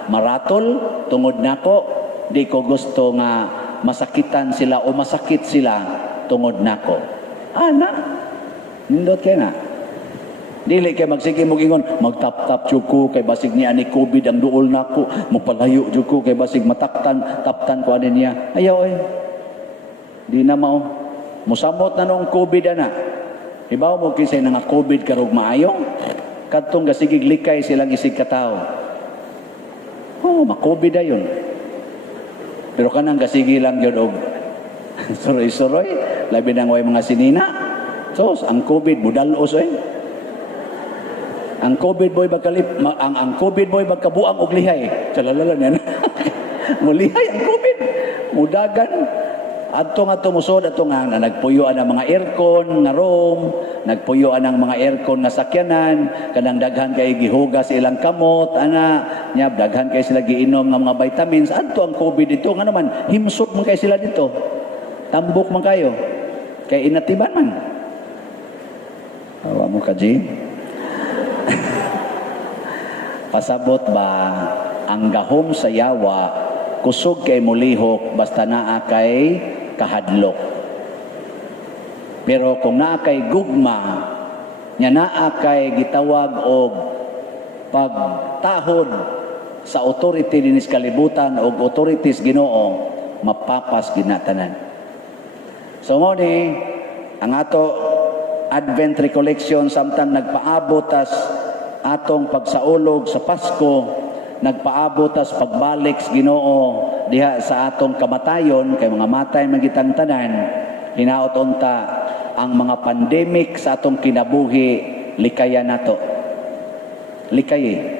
maratol tungod nako, di ko gusto nga masakitan sila o masakit sila tungod nako. Ana, nindot kay na. Dili kay magsige mo ingon magtap-tap jud ko kay basig ni ani COVID ang duol nako, mapalayo jud ko kay basig taptan ko ani niya. Ayaw di na mao. Musamot na nung COVID ana. Ibaw mo kisay nga COVID karog maayo. Kadtong gasigig likay silang isig katao. Oh, ma-COVID ayon. Pero kanang gasigi lang yun og suroy-suroy, labi nang way mga sinina. So, ang COVID budalos Ang COVID boy ang COVID boy magkabuang og lihay. Chalalala niyan. Mulihay ang COVID. Mudagan. Adto nga tumusod ato nga nagpuyuan ang mga aircon nga room, nagpuyuan ang mga aircon nga sakyanan, kanang daghan kay gihugas ilang kamot, nya daghan kay sila giinom nga mga vitamins. Adto ang COVID dito nga naman himsot man kay sila dito. Tambok man kayo. Kay inatiban man. Awa mo ka, G. Pasabot ba ang gahom sa yawa kusog kay mulihok basta naa kay kahadlok. Pero kung naa kay gugma, nya naa kay gitawag og pagtahod sa authority dinis kalibutan og authorities Ginoo, mapapas ginatanan. So mo ni ang ato Advent recollection samtang nagpaabot as atong pagsaulog sa Pasko, nagpaabot as pagbalik sa Ginoo diha sa atong kamatayon kay mga matay magitang tanan. Hinaot unta ang mga pandemic sa atong kinabuhi likaya nato. Likay.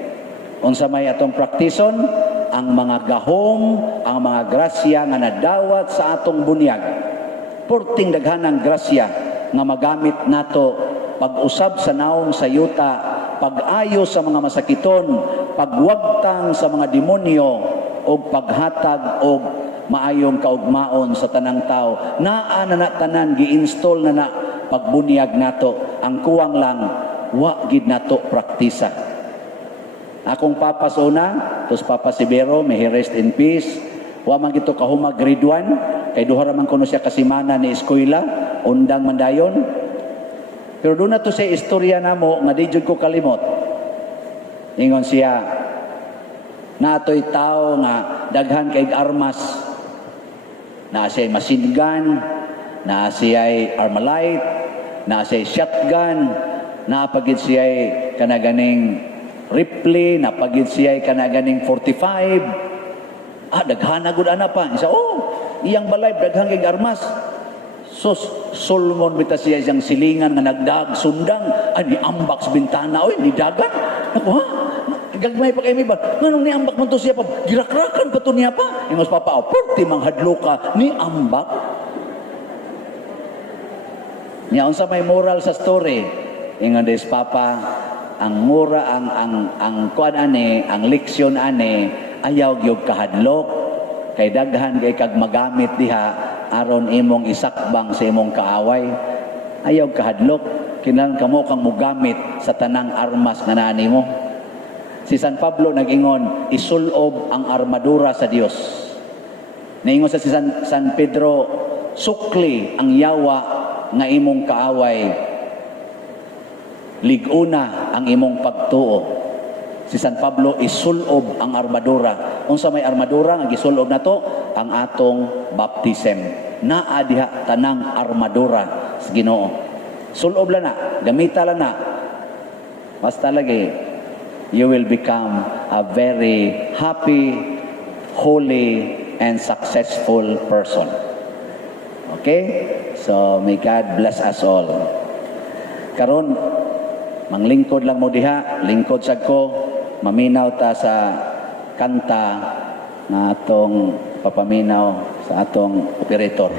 Unsa may atong praktison ang mga gahom, ang mga grasya nga nadawat sa atong bunyag. Porting daghanang grasya nga magamit nato pag-usab sa naong sayuta, pag-ayo sa mga masakiton, pagwagtang sa mga demonyo o paghatag o maayong kaugmaon sa tanang tao. Naa na tanan gi-install na pagbunyag nato. Ang kuwang lang wa gid nato praktisa. Akong papa una, tos Papa Sibero, may he rest in peace. Wa man gito kahumag grade 1, kay duha ra man kuno siya kasimana ni eskwela, undang mandayon. Pero doon na to sa istorya namo nga di jud ko kalimot. Ingon siya, natoy tao nga daghan kay armas, na siya'y machine gun, na siya'y Armalite, na siya'y shotgun, na pagid siya'y kanaganing Ripley, na pagid siya'y kanaganing 45. Daghan na gud ana pa. Isa, iyang balay daghan kay armas. Sus, sulmon bita siya siyang silingan nga nagdag sundang, ni ambak sa bintana, ni dagan. Ako, gagmay pa kay mi ba? Nganong ni ambak man to siya pa? Girakrakan pa to niya pa. Ingos papa, perti manghadlo ka ni ambak. Nya unsa may moral sa story? Ingon des papa, ang mura ang kuan ani, ang leksyon ani, ayaw gyud kahadlok kay daghan kay kag magamit diha aron imong isakbang sa imong kaaway. Ayaw kahadlok, kinahanglan kamo kang mogamit sa tanang armas nga naa nimo. Si San Pablo nag-ingon, isulob ang armadura sa Dios. Naingon sa si San Pedro, sukli ang yawa nga imong kaaway, liguna ang imong pagtuo. Si San Pablo, isulob ang armadura. Unsa may armadura nga gisulob nato? Ang atong baptism. Naa diha tanang armadura sa Ginoo. Sulob lang na, gamita lang na. Basta lagi, you will become a very happy, holy, and successful person. Okay? So, may God bless us all. Karon, manglingkod lang mo diha, lingkod sad ko, maminaw ta sa kanta na atong papaminaw sa atong operator.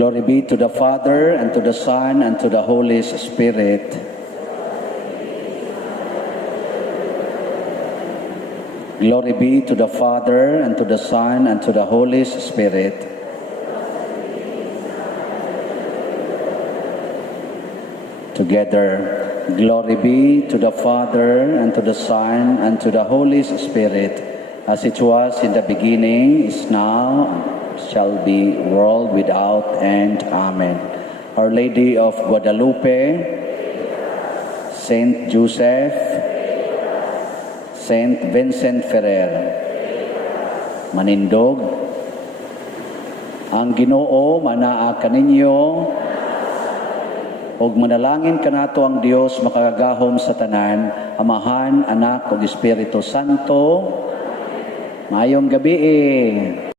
Glory be to the Father, and to the Son, and to the Holy Spirit. Glory be to the Father, and to the Son, and to the Holy Spirit. Together, glory be to the Father, and to the Son, and to the Holy Spirit, as it was in the beginning, is now, shall be, world without end. Amen. Our Lady of Guadalupe, Saint Joseph, Saint Vincent Ferrer, manindog, ang Ginoo manaa kaninyo, ug manalangin kanato ang Dios makagagahom sa tanan, Amahan, Anak ug Espiritu Santo. Mayong gabi.